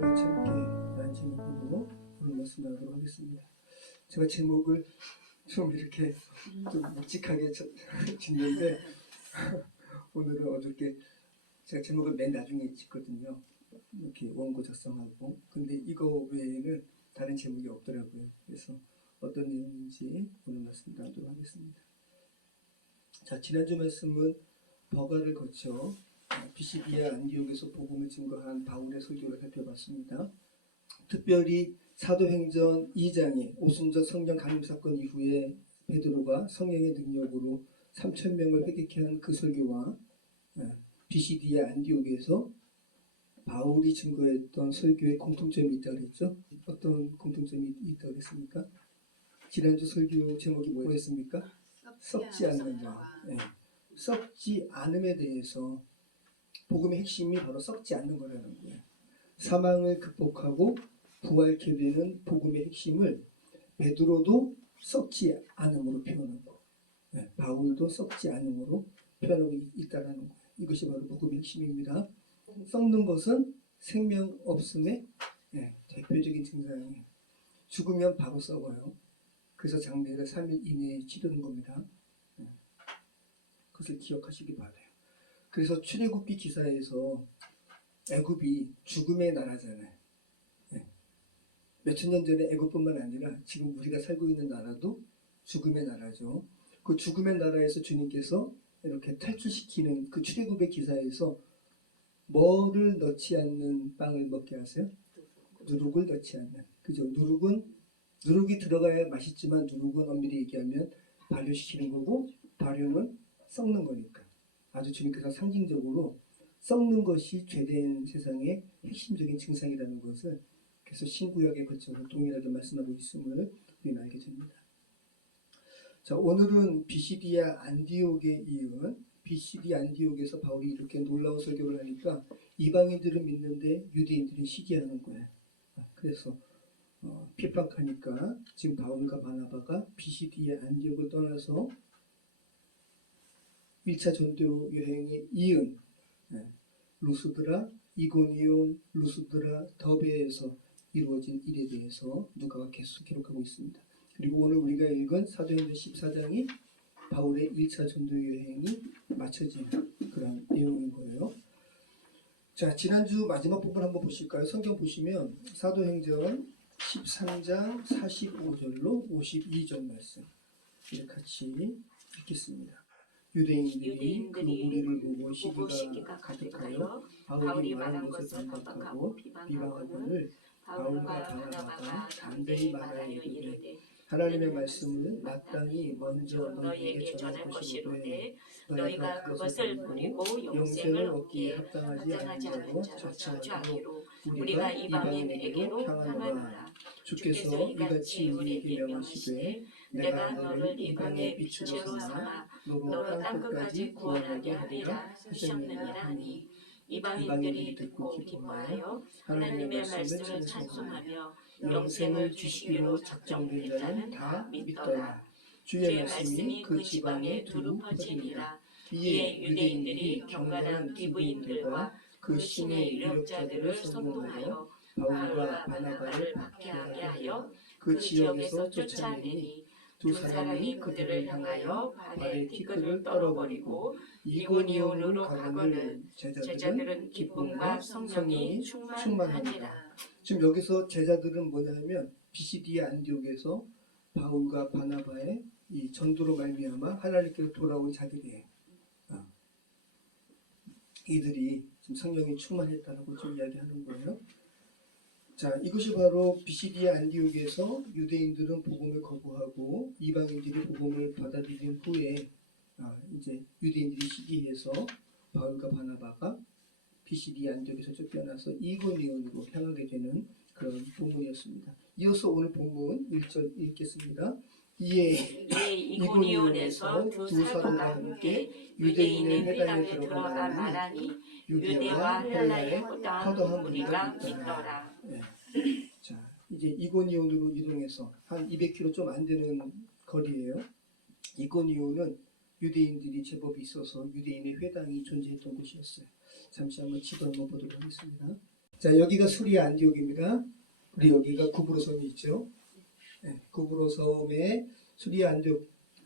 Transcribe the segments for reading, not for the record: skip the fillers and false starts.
제가 재밌게라는 제목으로 오늘 말씀을 하도록 하겠습니다. 제가 제목을 좀 이렇게 좀 묵직하게 짓는데 오늘은 어저께 제가 제목을 맨 나중에 짓거든요. 이렇게 원고 작성하고. 근데 이거 외에는 다른 제목이 없더라고요. 그래서 어떤 내용인지 오늘 말씀 나누도록 하겠습니다. 자, 지난주 말씀은 버가를 거쳐 비시디아 안디옥에서 복음을 증거한 바울의 설교를 살펴봤습니다. 특별히 사도행전 2장의 오순절 성령 강림 사건 이후에 베드로가 성령의 능력으로 3,000명을 회개케 한 그 설교와 비시디아 안디옥에서 바울이 증거했던 설교에 공통점이 있다고 그랬죠. 어떤 공통점이 있다고 그랬습니까? 지난주 설교 제목이 뭐였습니까? 썩지 않는 자. 네. 썩지 않음에 대해서 복음의 핵심이 바로 썩지 않는 거라는 거예요. 사망을 극복하고 부활케 되는 복음의 핵심을 베드로도 썩지 않음으로 표현한 거, 바울도 썩지 않음으로 표현하고 있다는 거예요. 이것이 바로 복음의 핵심입니다. 썩는 것은 생명 없음의 대표적인 증상이에요. 죽으면 바로 썩어요. 그래서 장례를 3일 이내에 치르는 겁니다. 그것을 기억하시기 바라요. 그래서 출애굽기 기사에서 애굽이 죽음의 나라잖아요. 몇천 년 전에 애굽뿐만 아니라 지금 우리가 살고 있는 나라도 죽음의 나라죠. 그 죽음의 나라에서 주님께서 이렇게 탈출시키는 그 출애굽의 기사에서 뭐를 넣지 않는 빵을 먹게 하세요? 누룩을 넣지 않는. 그죠? 누룩이 들어가야 맛있지만 누룩은 엄밀히 얘기하면 발효시키는 거고 발효는 썩는 거니까. 아주 주님께서 상징적으로 썩는 것이 죄된 세상의 핵심적인 증상이라는 것을 그래서 신구약에 걸쳐서 동일하게 말씀하고 있음을 우리는 알게 됩니다. 자, 오늘은 비시디아 안디옥에 이은 비시디 안디옥에서 바울이 이렇게 놀라운 설교를 하니까 이방인들은 믿는데 유대인들이 시기하는 거예요. 그래서 핍박하니까 지금 바울과 바나바가 비시디아 안디옥을 떠나서 1차 전도 여행에 이은 루스드라, 이고니온, 루스드라, 더베에서 이루어진 일에 대해서 누가가 계속 기록하고 있습니다. 그리고 오늘 우리가 읽은 사도행전 14장이 바울의 1차 전도 여행이 마쳐진 그런 내용인 거예요. 자, 지난주 마지막 부분 한번 보실까요? 성경 보시면 사도행전 13장 45절로 52절 말씀 같이 읽겠습니다. 유대인들이 그 무리를 보고 시기가 가득하여 바울이 말한 것을 반박하고 비방하거늘 바울과 바나바가 담대히 말하여 이르되 하나님의 말씀을 마땅히 먼저 너희에게 전할 것이로되 너희가 그것을 버리고 영생을 얻기에 합당하지 않으므로 저처하기로 우리가 이방인에게로 향하노라. 주께서 이같이 우리에게 명하시되 내가 너를 이방의 빛으로 삼아 너로 땅끝까지 구원하게 하리라 하셨느니라 하니 이방인들이 듣고 기뻐하여 하나님의 말씀을 찬송하며 영생을 주시기로 작정된 자는 다 믿더라. 주의 말씀이 그 지방에 두루 퍼지니라. 이에 유대인들이 경건한 기부인들과 그 신의 유력자들을 선동하여 바울과 바나바를 박해하게 하여 그 지역에서 쫓아내니 두 사람이 그들을 향하여 발에 티끌을 떨어버리고 이고니온으로 가거늘 제자들은 기쁨과 성령이 충만하니라. 지금 여기서 제자들은 뭐냐면 비시디아 안디옥에서 바울과 바나바의 이 전도로 말미암아 하나님께로 돌아온 자들이에요. 이들이 지금 성령이 충만했다라고 지금 이야기하는 거예요. 자, 이것이 바로 비시디아 안디옥에서 유대인들은 복음을 거부하고 이방인들이 복음을 받아들인 후에 이제 유대인들이 시기해서 바울과 바나바가 비시디아 안디옥에서 쫓겨나서 이고니온으로 향하게 되는 그런 본문이었습니다. 이어서 오늘 본문 1절 읽겠습니다. 이에 이고니온에서 두 사도가 함께 유대인의 회당에 들어가 말하니 유대와 헬라의 허다한 무리가 있더라. 자, 이제 이고니온으로 이동해서 한 200km 좀 안 되는 거리예요. 이고니온은 유대인들이 제법 있어서 유대인의 회당이 존재했던 곳이었어요. 잠시 한번 지도 한번 보도록 하겠습니다. 자, 여기가 수리아 안디옥입니다. 그리고 여기가 구브로 섬이 있죠. 네, 구브로 섬에 수리아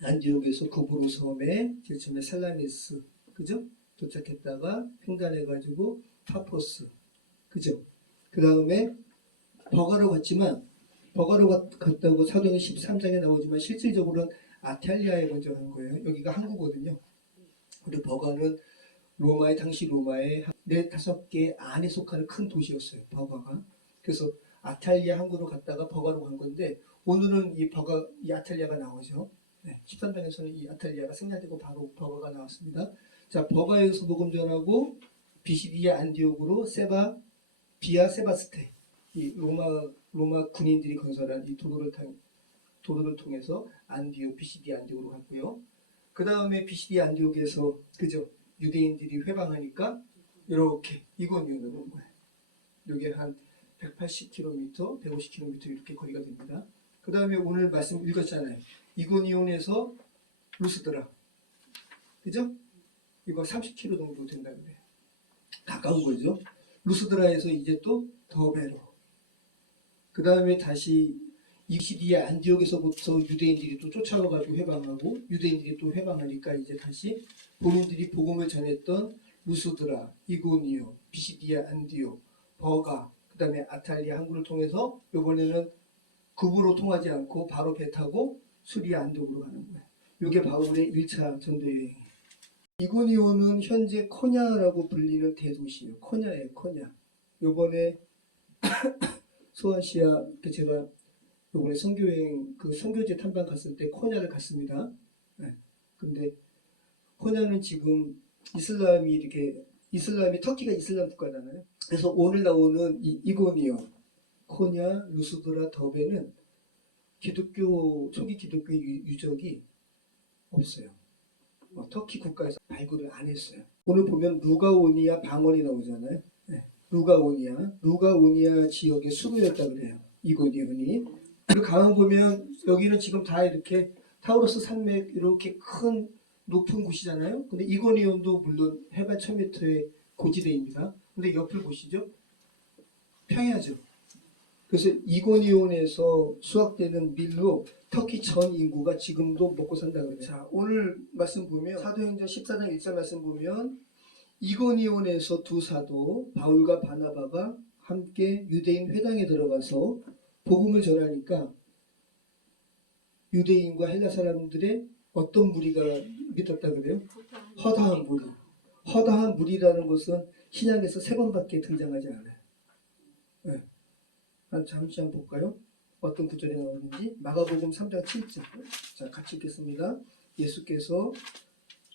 안디옥에서 구브로 섬에 제일 처음에 살라미스, 그죠? 도착했다가 횡단해가지고 파포스, 그죠? 그 다음에 버가로 갔지만 버가로 갔다고 사도행 13장에 나오지만 실질적으로는 아탈리아에 먼저 간 거예요. 여기가 항구거든요. 그리고 버가는 당시 로마의 4-5개 안에 속하는 큰 도시였어요. 버가가. 그래서 아탈리아 항구로 갔다가 버가로 간 건데 오늘은 이 아탈리아가 나오죠. 네, 13장에서는 이 아탈리아가 생략되고 바로 버가가 나왔습니다. 자, 버가에서 복음 전하고 비시디아 안디옥으로 비아 세바스테, 이 로마 군인들이 건설한 이 도로를 통해서 비시디아 안디옥으로 갔고요. 그 다음에 비시디아 안디옥에서 그죠? 유대인들이 회방하니까 이렇게 이고니온으로 온 거예요. 이게 한 180km, 150km 이렇게 거리가 됩니다. 그 다음에 오늘 말씀 읽었잖아요. 이고니온에서 루스드라, 그죠? 이거 30km 정도 된다 그래요. 가까운 거죠. 루스드라에서 이제 또 더베로. 그 다음에 다시 비시디아 안디옥에서부터 유대인들이 또 쫓아와가지고 회방하고 유대인들이 또 회방하니까 이제 다시 본인들이 복음을 전했던 루스드라, 이고니온, 비시디아 안디옥, 버가, 그 다음에 아탈리아 항구를 통해서 이번에는 구부로 통하지 않고 바로 배 타고 수리아 안디옥으로 가는 거예요. 이게 바울의 1차 전도 여행이에요. 이고니온은 현재 코냐라고 불리는 대도시예요. 코냐예요, 코냐. 요번에 소아시아 제가 요번에 선교여행 선교지 탐방 갔을 때 코냐를 갔습니다. 네. 근데 코냐는 지금 터키가 이슬람 국가잖아요. 그래서 오늘 나오는 이고니온, 코냐, 루스드라, 더베는 초기 기독교 유적이 없어요. 터키 국가에서 발굴을 안 했어요. 오늘 보면 루가오니아 방언이 나오잖아요. 네. 루가오니아 지역의 수도였다 그래요. 이고니온이. 그리고 가만 보면 여기는 지금 다 이렇게 타우로스 산맥 이렇게 큰 높은 곳이잖아요. 근데 이고니온도 물론 해발 1000m의 고지대입니다. 근데 옆을 보시죠. 평야죠. 그래서 이고니온에서 수확되는 밀로 터키 전 인구가 지금도 먹고 산다 그래요. 자, 오늘 말씀 보면 사도행전 14장 1절 말씀 보면 이고니온에서 두 사도 바울과 바나바가 함께 유대인 회당에 들어가서 복음을 전하니까 유대인과 헬라 사람들의 어떤 무리가 믿었다 그래요? 허다한 무리. 허다한 무리라는 것은 신약에서 3번밖에 등장하지 않아요. 네. 잠시 한번 볼까요? 어떤 구절이 나오는지. 마가복음 3장 7절. 자, 같이 읽겠습니다.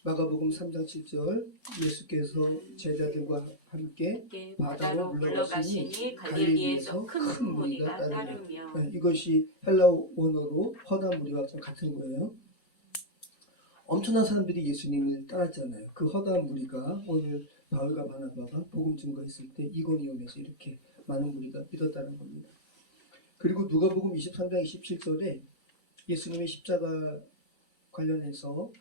마가복음 3장 7절. 예수께서 제자들과 함께 바다로 물러가시니 갈릴리에서 큰 무리가 따르며. 네, 이것이 헬라 원어로 허다한 무리와 같은 거예요. 엄청난 사람들이 예수님을 따랐잖아요. 그 허다한 무리가 오늘 바울과 바나바가 복음 증거했을 때 이고니온에서 이렇게 많은 무리가 믿었다는 겁니다. 그리고 누가복음 23장 27절에 예수님의 십자가 관련해서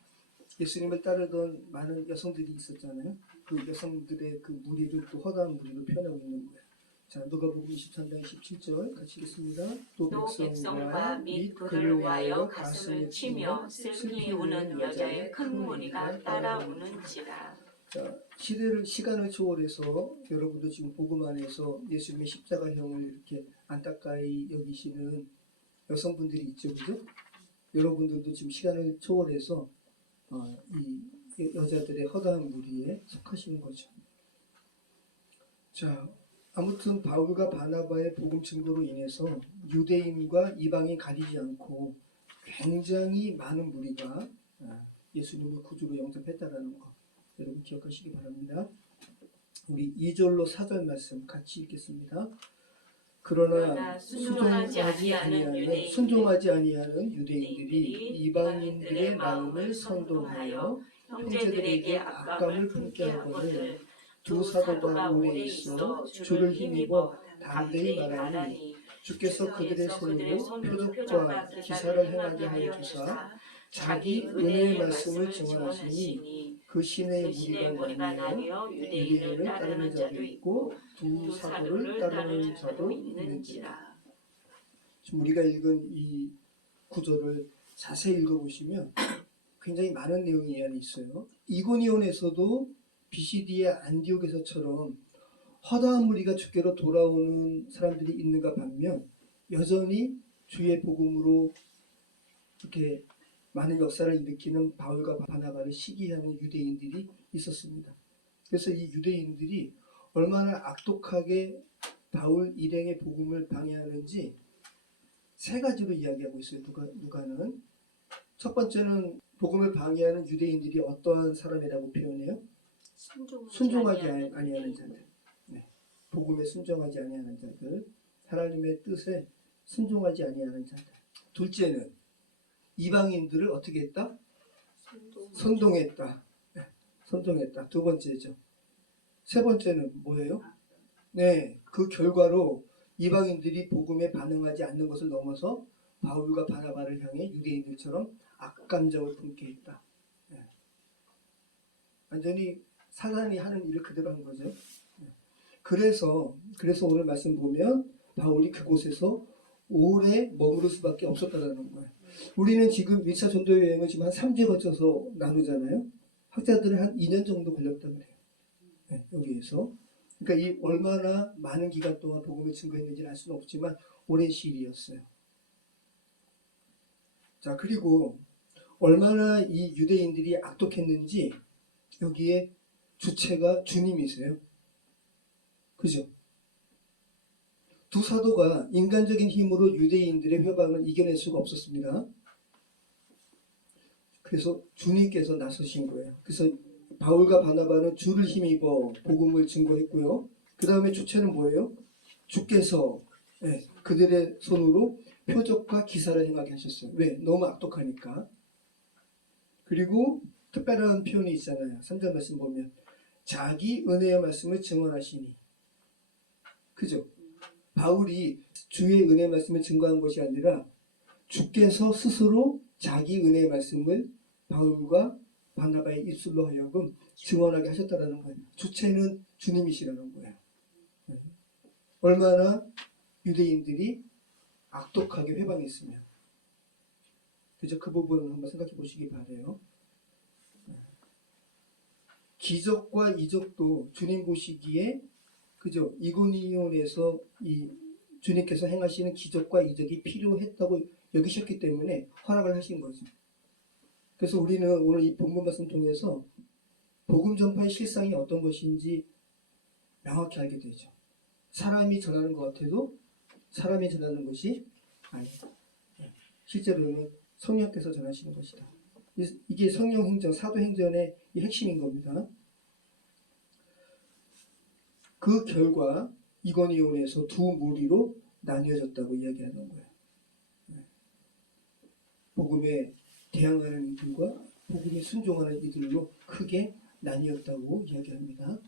예수님을 따르던 많은 여성들이 있었잖아요. 그 여성들의 그 무리를 또 허다한 무리로 표현하고 있는 거예요. 자, 누가복음 23장 27절 같이 읽겠습니다. 또 백성과 및 그를 위하여 가슴을 치며 슬피 우는 여자의 큰 무리가 따라오는지라. 자, 시간을 초월해서 여러분도 지금 복음 안에서 예수님의 십자가형을 이렇게 안타까이 여기시는 여성분들이 있죠, 그죠? 여러분들도 지금 시간을 초월해서 이 여자들의 허다한 무리에 속하시는 거죠. 자, 아무튼 바울과 바나바의 복음 증거로 인해서 유대인과 이방인 가리지 않고 굉장히 많은 무리가 예수님을 구주로 영접했다라는 거 여러분 기억하시기 바랍니다. 우리 2절로 4절 말씀 같이 읽겠습니다. 그러나 순종하지 아니하는 유대인들이 이방인들의 마음을 선동하여 형제들에게 악감을 품게 하거늘 두 사도가 오래 있어 주를 힘입어 담대히 말하니 주께서 그들의 손으로 표적과 기사를 행하게 하여 주사 자기 은혜의 말씀을 증언하시니 그 시내의 그 시내의 무리가 무리가 나뉘어 나뉘어 유대인을 따르는 자도 있고 두 사도를 따르는 자도 있는지라. 지금 우리가 읽은 이 구절을 자세히 읽어보시면 굉장히 많은 내용이 이 안에 있어요. 이고니온에서도 BCD의 안디옥에서처럼 허다한 무리가 주께로 돌아오는 사람들이 있는가 반면 여전히 주의 복음으로 이렇게 많은 역사를 일으키는 바울과 바나바를 시기하는 유대인들이 있었습니다. 그래서 이 유대인들이 얼마나 악독하게 바울 일행의 복음을 방해하는지 세 가지로 이야기하고 있어요. 누가는 첫 번째는 복음을 방해하는 유대인들이 어떠한 사람이라고 표현해요? 순종하지 아니하는 자들. 네. 복음에 순종하지 아니하는 자들. 하나님의 뜻에 순종하지 아니하는 자들. 둘째는 이방인들을 어떻게 했다? 선동했다. 네. 선동했다. 두 번째죠. 세 번째는 뭐예요? 네, 그 결과로 이방인들이 복음에 반응하지 않는 것을 넘어서 바울과 바나바를 향해 유대인들처럼 악감정을 품게 했다. 네. 완전히 사단이 하는 일을 그대로 한 거죠. 네. 그래서 오늘 말씀 보면 바울이 그곳에서 오래 머무를 수밖에 없었다는 거예요. 우리는 지금 1차 전도 여행을 지금 한 3주에 걸쳐서 나누잖아요. 학자들은 한 2년 정도 걸렸다고 그래요. 네, 여기에서. 그러니까 이 얼마나 많은 기간 동안 복음을 증거했는지는 알 수는 없지만 오랜 시일이었어요. 자, 그리고 얼마나 이 유대인들이 악독했는지 여기에 주체가 주님이세요. 그죠? 두 사도가 인간적인 힘으로 유대인들의 회방을 이겨낼 수가 없었습니다. 그래서 주님께서 나서신 거예요. 그래서 바울과 바나바는 주를 힘입어 복음을 증거했고요. 그 다음에 주체는 뭐예요? 주께서 그들의 손으로 표적과 기사를 행하게 하셨어요. 왜? 너무 악독하니까. 그리고 특별한 표현이 있잖아요. 3절 말씀 보면 자기 은혜의 말씀을 증언하시니. 그죠? 바울이 주의 은혜의 말씀을 증거한 것이 아니라 주께서 스스로 자기 은혜의 말씀을 바울과 바나바의 입술로 하여금 증언하게 하셨다는 거예요. 주체는 주님이시라는 거예요. 얼마나 유대인들이 악독하게 회방했으면. 그죠? 그 부분을 한번 생각해 보시기 바라요. 기적과 이적도 주님 보시기에 그죠? 이고니온에서 이 주님께서 행하시는 기적과 이적이 필요했다고 여기셨기 때문에 허락을 하신 거죠. 그래서 우리는 오늘 이 본문 말씀 통해서 복음 전파의 실상이 어떤 것인지 명확히 알게 되죠. 사람이 전하는 것 같아도 사람이 전하는 것이 아니다. 실제로는 성령께서 전하시는 것이다. 이게 성령 행전, 사도 행전의 이 핵심인 겁니다. 그 결과 이고니온에서 두 무리로 나뉘어졌다고 이야기하는 거예요. 복음에 대항하는 이들과 복음에 순종하는 이들로 크게 나뉘었다고 이야기합니다.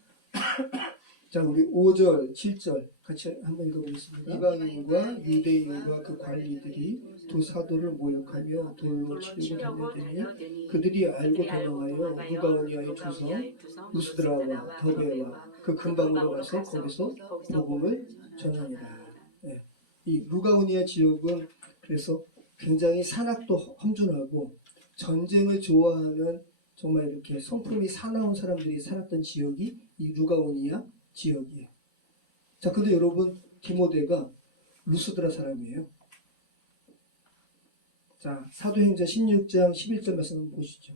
자, 우리 5절, 7절 같이 한번 읽어보겠습니다. 이방인과 유대인과 그 관리들이 두 사도를 모욕하며 돌로 치려고 다녔더니 그들이 알고 도망하여 루가오니아의 주성 루스드라와 더베와 그 근방으로 가서 거기서 복음을 전하니라. 네. 이 루가오니아 지역은 그래서 굉장히 산악도 험준하고 전쟁을 좋아하는 정말 이렇게 성품이 사나운 사람들이 살았던 지역이 이 루가오니아 지역이에요. 자, 근데 여러분 디모데가 루스드라 사람이에요. 자, 사도행전 16장 11절 말씀 한번 보시죠.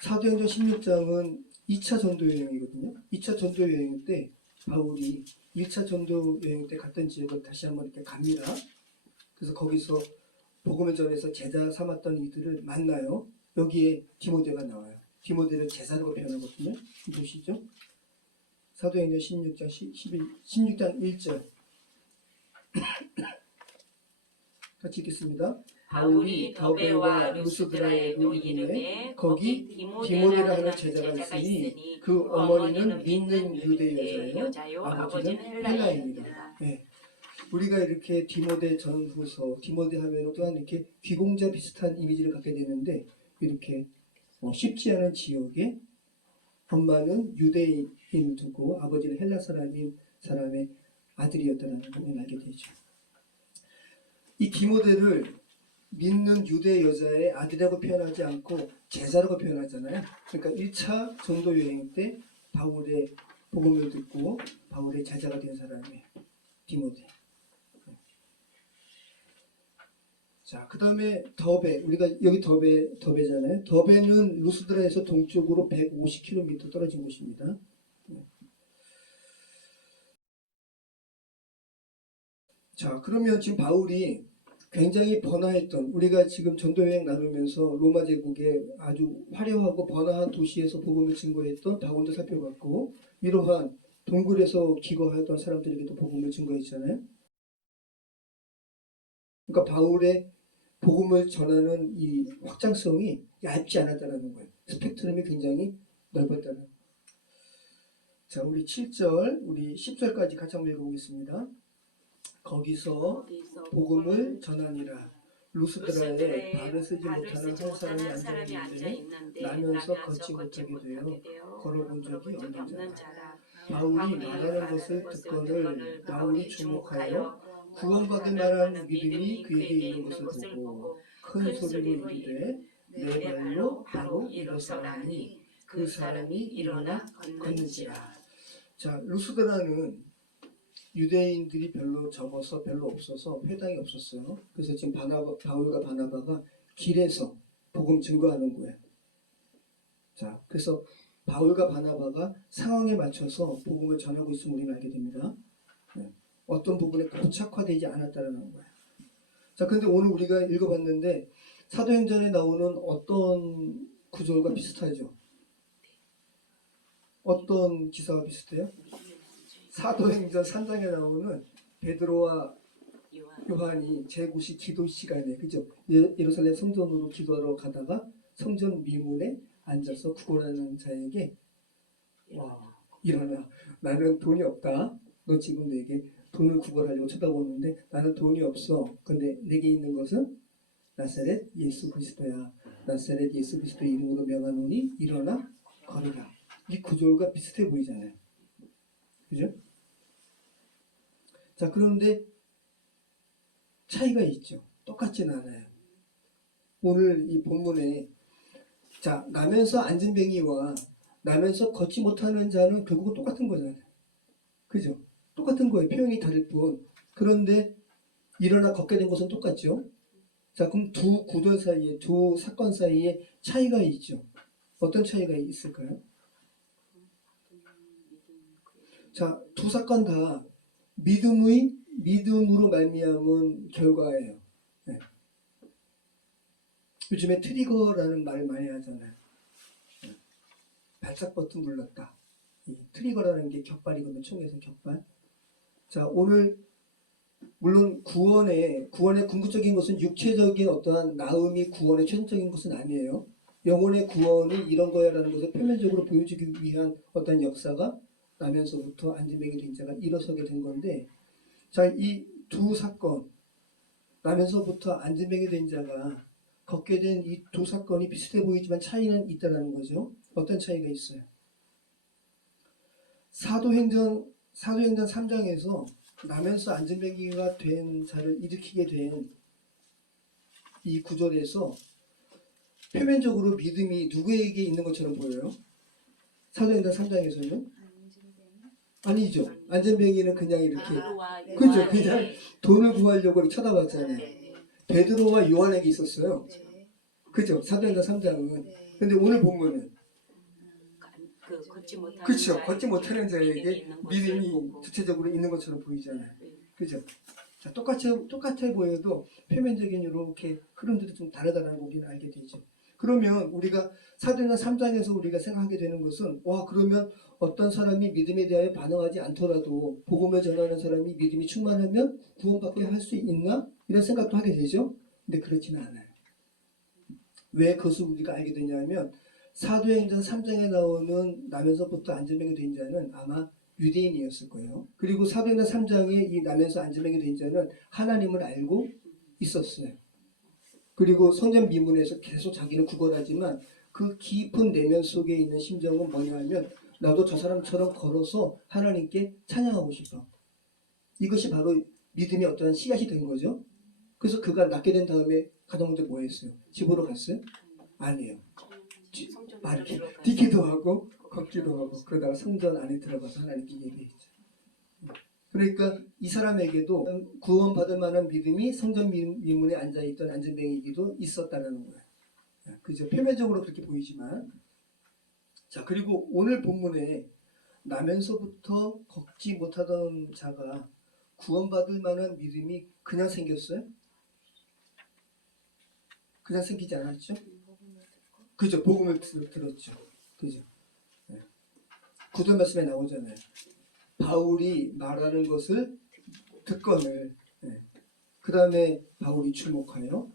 사도행전 16장은 2차 전도 여행이거든요. 2차 전도 여행 때 바울이 1차 전도 여행 때 갔던 지역을 다시 한번 이렇게 갑니다. 그래서 거기서 복음을 전해서 제자 삼았던 이들을 만나요. 여기에 디모데가 나와요. 디모데를 제자로 표현하거든요. 보시죠. 사도행전 16장 1절 같이 읽겠습니다. 바울이 더베와 루스드라에로 이르매 거기 디모데라 하는 제자가 있으니 그 어머니는 믿는 유대 여자요 아버지는 헬라인이다. 네. 우리가 이렇게 디모데 전후서 디모데 하면 또한 이렇게 귀공자 비슷한 이미지를 갖게 되는데 이렇게 쉽지 않은 지역에 엄마는 유대인을 두고 아버지는 헬라 사람인 사람의 아들이었다는 걸 알게 되죠. 이 디모데를 믿는 유대 여자의 아들이라고 표현하지 않고 제자라고 표현하잖아요. 그러니까 1차 전도 여행 때 바울의 복음을 듣고 바울의 제자가 된 사람이 디모데. 자, 그 다음에 더베. 우리가 여기 더베잖아요. 더베는 루스드라에서 동쪽으로 150km 떨어진 곳입니다. 자, 그러면 지금 바울이 굉장히 번화했던, 우리가 지금 전도여행 나누면서 로마 제국의 아주 화려하고 번화한 도시에서 복음을 증거했던 바울도 살펴봤고, 이러한 동굴에서 기거하던 사람들에게도 복음을 증거했잖아요. 그러니까 바울의 복음을 전하는 이 확장성이 얇지 않았다는 거예요. 스펙트럼이 굉장히 넓었다는 거예요. 자, 우리 7절, 우리 10절까지 같이 한번 읽어보겠습니다. 거기서 복음을 전하니라. 루스드라에 발을 쓰지 못하는 한 사람이 앉아있는데 나면서 걷지 못하게 되어 걸어본 적이 없는 자라. 바울이 말하는 것을 듣거늘 바울이 주목하여 구원받을 만한 믿음이 그에게 있는 것을 보고 큰 소리로 이르되 내 발로 바로 일어서라니 그 사람이 일어나 걷는지라. 자, 루스드라는 유대인들이 별로 적어서 별로 없어서 회당이 없었어요. 그래서 지금 바울과 바나바가 길에서 복음 증거하는 거예요. 자, 그래서 바울과 바나바가 상황에 맞춰서 복음을 전하고 있음을 우리는 알게 됩니다. 어떤 부분에 고착화되지 않았다는 거예요. 자, 그런데 오늘 우리가 읽어봤는데 사도행전에 나오는 어떤 구절과 비슷하죠? 어떤 기사와 비슷해요? 사도행전 3장에 나오는 베드로와 요한이 제9시 기도 시간에, 그죠? 예루살렘 성전으로 기도하러 가다가 성전 미문에 앉아서 구걸하는 자에게 와, 일어나. 나는 돈이 없다. 너 지금 내게 돈을 구걸하려고 쳐다보는데 나는 돈이 없어. 근데 내게 있는 것은 나사렛 예수 그리스도야. 나사렛 예수 그리스도 이름으로 명하노니 일어나 걸으라. 이 구절과 비슷해 보이잖아요. 그죠? 자, 그런데 차이가 있죠. 똑같지는 않아요. 오늘 이 본문에 자, 나면서 앉은 뱅이와 나면서 걷지 못하는 자는 결국은 똑같은 거잖아요. 그죠? 똑같은 거예요. 표현이 다를 뿐. 그런데 일어나 걷게 된 것은 똑같죠. 자, 그럼 두 구절 사이에, 두 사건 사이에 차이가 있죠. 어떤 차이가 있을까요? 자, 두 사건 다 믿음으로 말미암은 결과예요. 네. 요즘에 트리거라는 말 많이 하잖아요. 네. 발작 버튼 눌렀다. 이 트리거라는 게 격발이거든요. 총에서 격발. 자, 오늘 물론 구원의 궁극적인 것은 육체적인 어떠한 나음이 구원의 최종적인 것은 아니에요. 영혼의 구원이 이런 거야라는 것을 표면적으로 보여주기 위한 어떤 역사가 나면서부터 앉은뱅이 된 자가 일어서게 된 건데, 자, 이 두 사건, 나면서부터 앉은뱅이 된 자가 걷게 된 이 두 사건이 비슷해 보이지만 차이는 있다는 거죠. 어떤 차이가 있어요? 사도행전 3장에서 나면서 앉은뱅이가 된 자를 일으키게 된 이 구절에서 표면적으로 믿음이 누구에게 있는 것처럼 보여요? 사도행전 3장에서는? 아니죠. 앉은뱅이는 그냥 이렇게, 그죠? 그냥 돈을 구하려고 쳐다봤잖아요. 베드로와 요한에게 있었어요. 그죠? 사도행전 3장은. 근데 오늘 보면은 그렇죠. 걷지 못하는 자에게 믿음이 구체적으로 있는 것처럼 보이잖아요. 그죠? 자, 똑같아 보여도 표면적인 이렇게 흐름들이 좀 다르다는 걸 우리는 알게 되죠. 그러면 우리가 사도행전 3장에서 우리가 생각하게 되는 것은 와, 그러면 어떤 사람이 믿음에 대하여 반응하지 않더라도 복음을 전하는 사람이 믿음이 충만하면 구원받게 할 수 있나? 이런 생각도 하게 되죠. 근데 그렇지는 않아요. 왜 그것을 우리가 알게 되냐면 사도행전 3장에 나오는 나면서부터 앉은뱅이 된 자는 아마 유대인이었을 거예요. 그리고 사도행전 3장에 이 나면서 앉은뱅이 된 자는 하나님을 알고 있었어요. 그리고 성전 미문에서 계속 자기는 구걸하지만 그 깊은 내면 속에 있는 심정은 뭐냐 하면 나도 저 사람처럼 걸어서 하나님께 찬양하고 싶어. 이것이 바로 믿음의 어떠한 씨앗이 된 거죠. 그래서 그가 낳게 된 다음에 가장 먼저 뭐 했어요? 집으로 갔어요? 아니에요. 이렇게 뛰기도 하고 걷기도 하고 그러다가 성전 안에 들어가서 하나님께 예배했죠. 그러니까 이 사람에게도 구원받을 만한 믿음이 성전 미문에 앉아있던 안전뱅이에게도 있었다는 거예요. 그죠? 표면적으로 그렇게 보이지만. 자, 그리고 오늘 본문에 나면서부터 걷지 못하던 자가 구원받을 만한 믿음이 그냥 생겼어요? 그냥 생기지 않았죠? 그죠? 복음을 들었죠. 그죠? 네. 구절 말씀에 나오잖아요. 바울이 말하는 것을 듣거늘. 네. 그 다음에 바울이 주목하여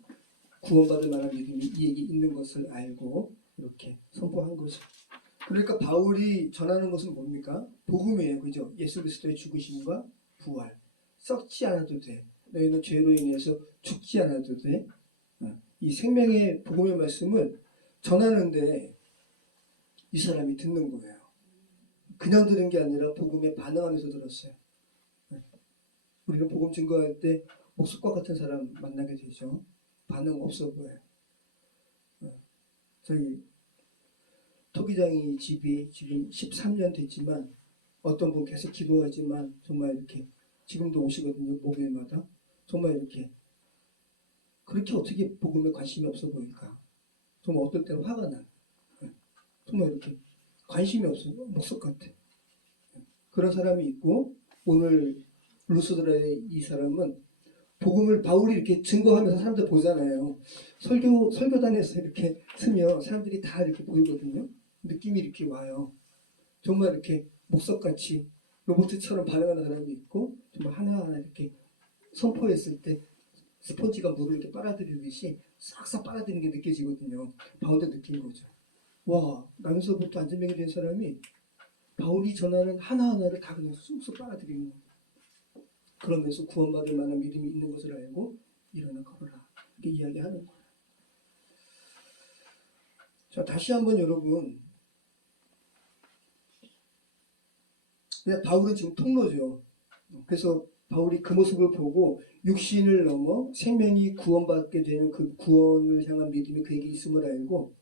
구원받을 만한 믿음이 이에게 있는 것을 알고 이렇게 선포한 거죠. 그러니까 바울이 전하는 것은 뭡니까? 복음이에요. 그죠? 예수 그리스도의 죽으심과 부활. 썩지 않아도 돼. 너희는 죄로 인해서 죽지 않아도 돼. 이 생명의 복음의 말씀을 전하는데 이 사람이 듣는 거예요. 그냥 들은 게 아니라 복음에 반응하면서 들었어요. 우리는 복음 증거할 때 목석과 같은 사람 만나게 되죠. 반응 없어 보여요. 저희 토기장이 집이 지금 13년 됐지만 어떤 분 계속 기도하지만 정말 이렇게 지금도 오시거든요. 목요일마다. 정말 이렇게 그렇게 어떻게 복음에 관심이 없어 보일까? 정말 어떨 때는 화가 나. 정말 이렇게 관심이 없어. 목석 같아. 그런 사람이 있고 오늘 루스드라의 이 사람은 복음을 바울이 이렇게 증거하면서 사람들 보잖아요. 설교단에서 이렇게 쓰면 사람들이 다 이렇게 보이거든요. 느낌이 이렇게 와요. 정말 이렇게 목석같이 로봇처럼 반응하는 사람이 있고 정말 하나하나 이렇게 선포했을 때 스펀지가 물을 이렇게 빨아들이듯이 싹싹 빨아들이는 게 느껴지거든요. 바울도 느낀 거죠. 와, 나면서부터 안전병이 된 사람이 바울이 전하는 하나하나를 다 그냥 쑥쑥 빨아들이는 거예요. 그러면서 구원받을 만한 믿음이 있는 것을 알고 일어나 걸어라. 이렇게 이야기하는 거예요. 자, 다시 한번 여러분. 그냥 바울은 지금 통로죠. 그래서 바울이 그 모습을 보고 육신을 넘어 생명이 구원받게 되는 그 구원을 향한 믿음이 그에게 있음을 알고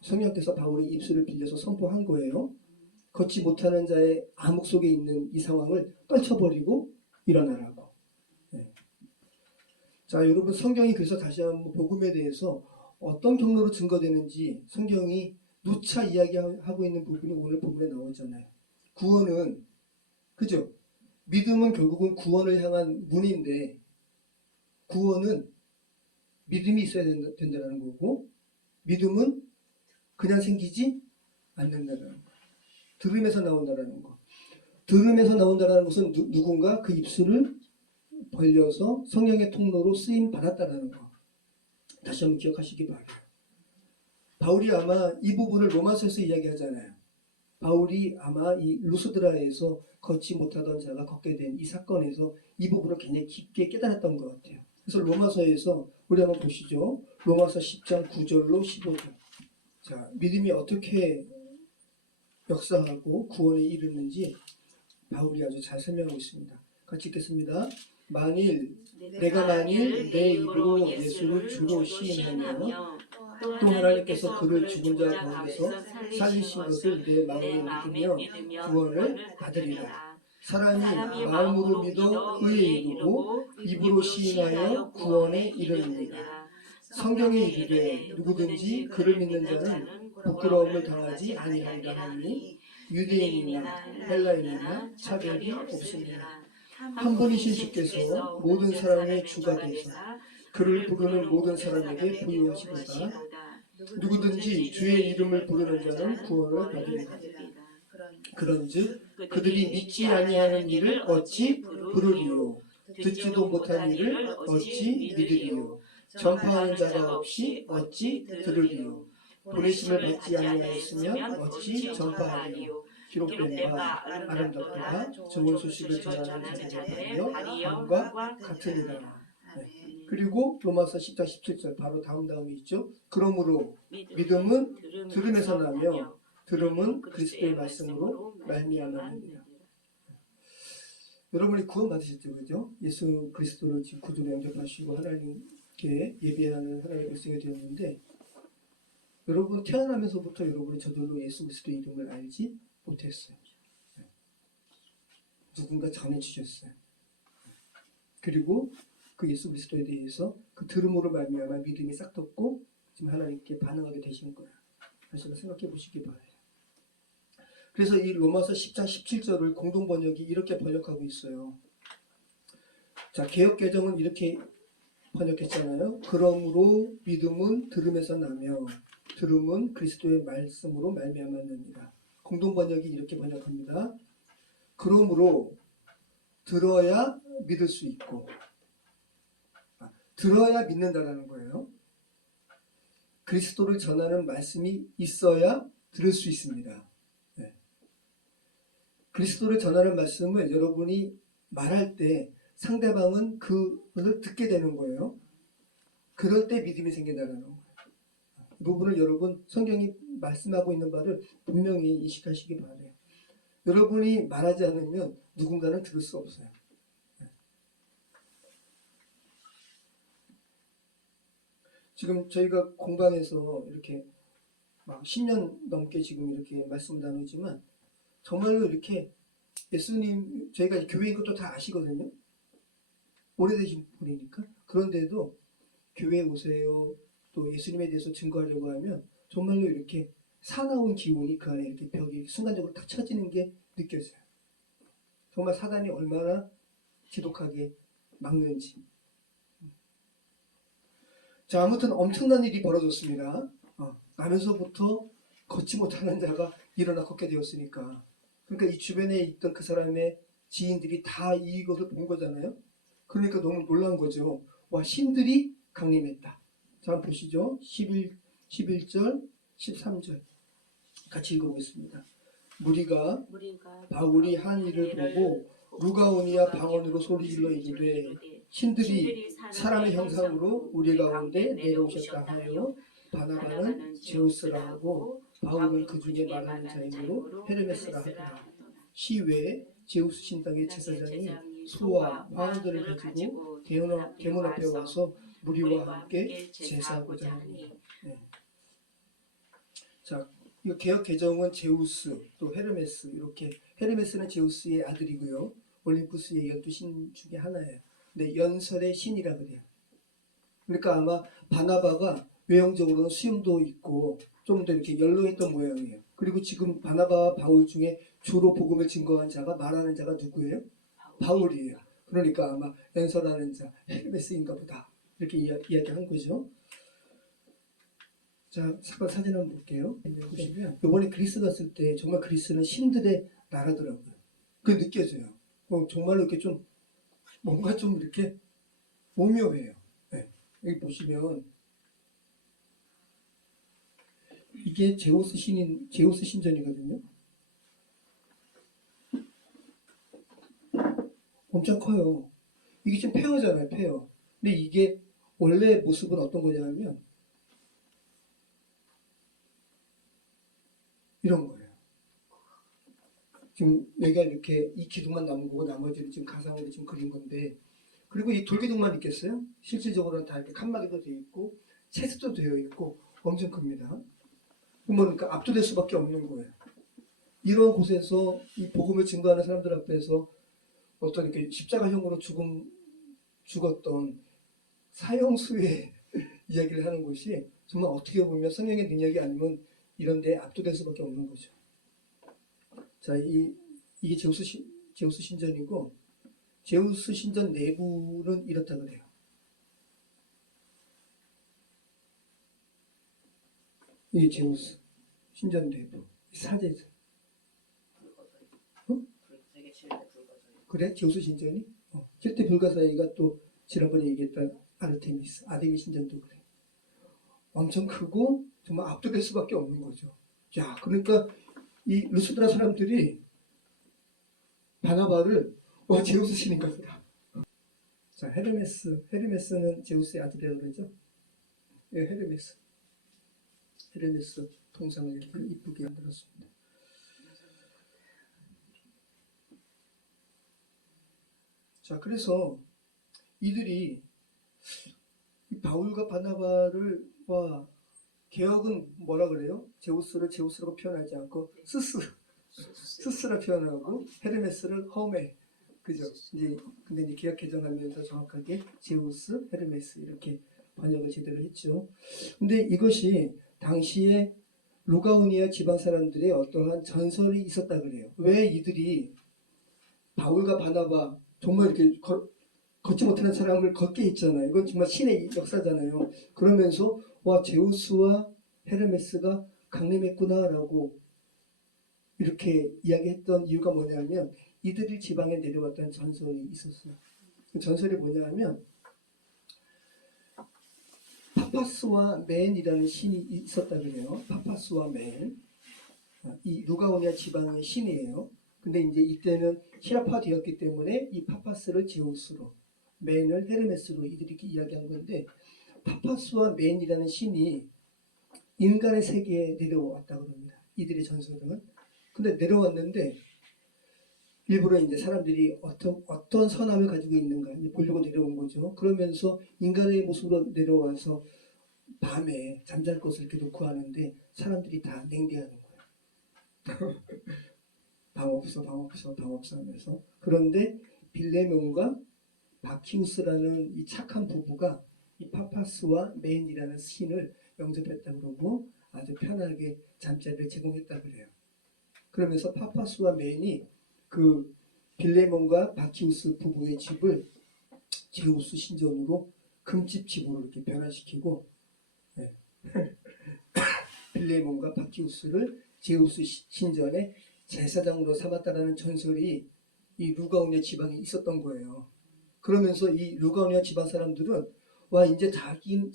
성령께서 바울의 입술을 빌려서 선포한 거예요. 걷지 못하는 자의 암흑 속에 있는 이 상황을 떨쳐버리고 일어나라고. 네. 자, 여러분 성경이 그래서 다시 한번 복음에 대해서 어떤 경로로 증거되는지 성경이 누차 이야기하고 있는 부분이 오늘 본문에 나오잖아요. 구원은 그죠? 믿음은 결국은 구원을 향한 문인데 구원은 믿음이 있어야 된다는 거고 믿음은 그냥 생기지 않는다는 거. 들음에서 나온다는 거. 들음에서 나온다는 것은 누군가 그 입술을 벌려서 성령의 통로로 쓰임 받았다는 거. 다시 한번 기억하시기 바라요. 바울이 아마 이 부분을 로마서에서 이야기하잖아요. 바울이 아마 이 루스드라에서 걷지 못하던 자가 걷게 된 이 사건에서 이 부분을 굉장히 깊게 깨달았던 것 같아요. 그래서 로마서에서 우리 한번 보시죠. 로마서 10장 9절로 15절. 자, 믿음이 어떻게 역사하고 구원에 이르는지 바울이 아주 잘 설명하고 있습니다. 같이 읽겠습니다. 내가 만일 내 입으로 예수를 주로 시인하며 또 하나님께서 그를 죽은 자 가운데서 살리신 것을 내 마음으로 믿으며 구원을 받으리라. 사람이 마음으로 믿어 의에 이르고 입으로 시인하여 구원에 이르느니라. 성경에 이르되 누구든지 그를 믿는 자는 부끄러움을 당하지 아니하리라 하니 유대인이나 헬라인이나 차별이 없습니다. 한 분이신 주께서 모든 사람의 주가 되사 그를 부르는 모든 사람에게 부유하시도다. 누구든지 주의 이름을 부르는 자는 구원을 받으리라. 그런즉 그들이 믿지 아니하는 일을 어찌 부르리요? 듣지도 못한 일을 어찌 믿으리요? 전파하는 자가 없이 어찌 들으리요? 보내심을 받지 아니하였으면 어찌 전파하리요? 기록된 바 아름답도다 좋은 소식을 전하는 자들의 발이여 함과 같으리라. 네. 그리고 로마서 10장 17절 바로 다음이 있죠. 그러므로 믿음은 들음에서 나며 들음은 그리스도의 말씀으로 말미암았느니라. 여러분이 구원받으셨죠, 그죠? 예수 그리스도를 지금 구주로 영접하시고 하나님께 예배하는 하나님의 백성이 되었는데, 여러분 태어나면서부터 여러분이 저절로 예수 그리스도의 이름을 알지 못했어요. 누군가 전해주셨어요. 그리고 그 예수 그리스도에 대해서 그 들음으로 말미암아 믿음이 싹 텄고 지금 하나님께 반응하게 되신 거예요. 다시 한번 생각해 보시기 바라요. 그래서 이 로마서 10장 17절을 공동 번역이 이렇게 번역하고 있어요. 자, 개역 개정은 이렇게 번역했잖아요. 그러므로 믿음은 들음에서 나며 들음은 그리스도의 말씀으로 말미암았느니라. 공동 번역이 이렇게 번역합니다. 그러므로 들어야 믿을 수 있고, 들어야 믿는다라는 거예요. 그리스도를 전하는 말씀이 있어야 들을 수 있습니다. 네. 그리스도를 전하는 말씀을 여러분이 말할 때 상대방은 그것을 듣게 되는 거예요. 그럴 때 믿음이 생긴다는 거예요. 이 부분을 여러분 성경이 말씀하고 있는 바를 분명히 인식하시기 바라요. 여러분이 말하지 않으면 누군가는 들을 수 없어요. 지금 저희가 공방에서 이렇게 막 10년 넘게 지금 이렇게 말씀을 나누지만 정말로 이렇게 예수님, 저희가 교회인 것도 다 아시거든요. 오래되신 분이니까. 그런데도 교회에 오세요, 또 예수님에 대해서 증거하려고 하면 정말로 이렇게 사나운 기운이 그 안에 이렇게 벽이 순간적으로 탁 쳐지는 게 느껴져요. 정말 사단이 얼마나 지독하게 막는지. 자, 아무튼 엄청난 일이 벌어졌습니다. 나면서부터 걷지 못하는 자가 일어나 걷게 되었으니까. 그러니까 이 주변에 있던 그 사람의 지인들이 다 이것을 본 거잖아요. 그러니까 너무 놀란 거죠. 와, 신들이 강림했다. 자, 한번 보시죠. 11절, 13절. 같이 읽어보겠습니다. 무리가 바울이 한 일을 보고 루가오니아 방언으로 소리질러 이르되 신들이 사람의 형상으로 우리 가운데 내려오셨다 하여 바나바는 제우스라 하고 바울은 그 중에 말하는 자이므로 헤르메스라 하더라. 시외에 제우스 신당의 제사장이 소와 화환들을 가지고 대문 앞에 와서 무리와 함께 제사하고자 하니. 네. 자, 이 개역 개정은 제우스 또 헤르메스, 이렇게 헤르메스는 제우스의 아들이고요. 올림푸스의 12신 중에 하나예요. 근데 연설의 신이라 그래요. 그러니까 아마 바나바가 외형적으로는 수염도 있고 좀 더 이렇게 연로했던 모양이에요. 그리고 지금 바나바와 바울 중에 주로 복음을 증거한 자가, 말하는 자가 누구예요? 바울이에요. 그러니까 아마 연설하는 자 헤르메스인가 보다, 이렇게 이야기한 거죠. 자, 잠깐 사진 한번 볼게요. 보시면 이번에 그리스 갔을 때 정말 그리스는 신들의 나라더라고요. 그게 느껴져요. 정말로 이렇게 좀 뭔가 좀 이렇게 오묘해요. 네. 여기 보시면 이게 제우스 신전이거든요. 엄청 커요. 이게 지금 폐허잖아요, 폐허. 근데 이게 원래 모습은 어떤 거냐면 이런 거예요. 지금 여기가 이렇게 이 기둥만 남은 거고 나머지를 지금 가상으로 지금 그린 건데, 그리고 이 돌기둥만 있겠어요? 실질적으로는 다 이렇게 칸막이도 되어 있고 채습도 되어 있고 엄청 큽니다. 그러니까 압도될 수밖에 없는 거예요. 이런 곳에서 이 복음을 증거하는 사람들 앞에서 어떤 이렇게 십자가형으로 죽었던 사형수의 이야기를 하는 것이 정말 어떻게 보면 성령의 능력이 아니면 이런 데 압도될 수밖에 없는 거죠. 자, 이게 제우스 신전이고, 제우스 신전 내부는 이렇다 그래요. 이게 제우스 신전 내부 사제죠. 그래? 제우스 신전이? 실제 불가사의가 또 지난번에 얘기했던 아르테미스, 아데미 신전도 그래. 엄청 크고 정말 압도될 수밖에 없는 거죠. 야, 그러니까 이 루스드라 사람들이 바나바를 제우스 신인가 보다. 자, 헤르메스는 제우스의 아들이라고 그러죠. 예, 헤르메스 통상을 이렇게 이쁘게 만들었습니다. 자, 그래서 이들이 이 바울과 바나바를 개혁은 뭐라 그래요? 제우스를 제우스라고 표현하지 않고 스스라 표현하고 헤르메스를 허메, 그죠? 근데 이제 개혁 개정하면서 정확하게 제우스, 헤르메스 이렇게 번역을 제대로 했죠. 근데 이것이 당시에 루가오니아 지방 사람들의 어떠한 전설이 있었다 그래요. 왜 이들이 바울과 바나바 정말 이렇게 걷지 못하는 사람을 걷게 했잖아요. 이건 정말 신의 역사잖아요. 그러면서 와, 제우스와 헤르메스가 강림했구나라고 이렇게 이야기했던 이유가 뭐냐면 이들이 지방에 내려왔다는 전설이 있었어요. 그 전설이 뭐냐면 파파스와 맨이라는 신이 있었다 그래요. 파파스와 맨. 이 루가오니아 지방의 신이에요. 근데 이제 이때는 실화되었기 때문에 이 파파스를 제우스로, 맨을 헤르메스로 이들이 이야기한 건데, 파파스와 맨이라는 신이 인간의 세계에 내려왔다고 합니다. 이들의 전설은. 근데 내려왔는데 일부러 이제 사람들이 어떤 선함을 가지고 있는가 보려고 내려온 거죠. 그러면서 인간의 모습으로 내려와서 밤에 잠잘 곳을 이렇게 구하는데 사람들이 다 냉대하는 거예요. 방 없어 하면서. 그런데 빌레몬과 바키우스라는 이 착한 부부가 이 파파스와 맨이라는 신을 영접했다 그러고 아주 편하게 잠자리를 제공했다 그래요. 그러면서 파파스와 맨이 그 빌레몬과 바키우스 부부의 집을 제우스 신전으로 금집 집으로 이렇게 변화시키고, 네. 빌레몬과 바키우스를 제우스 신전의 제사장으로 삼았다라는 전설이 이 루가오니아 지방에 있었던 거예요. 그러면서 이 루가오니아 지방 사람들은 와, 이제 자기는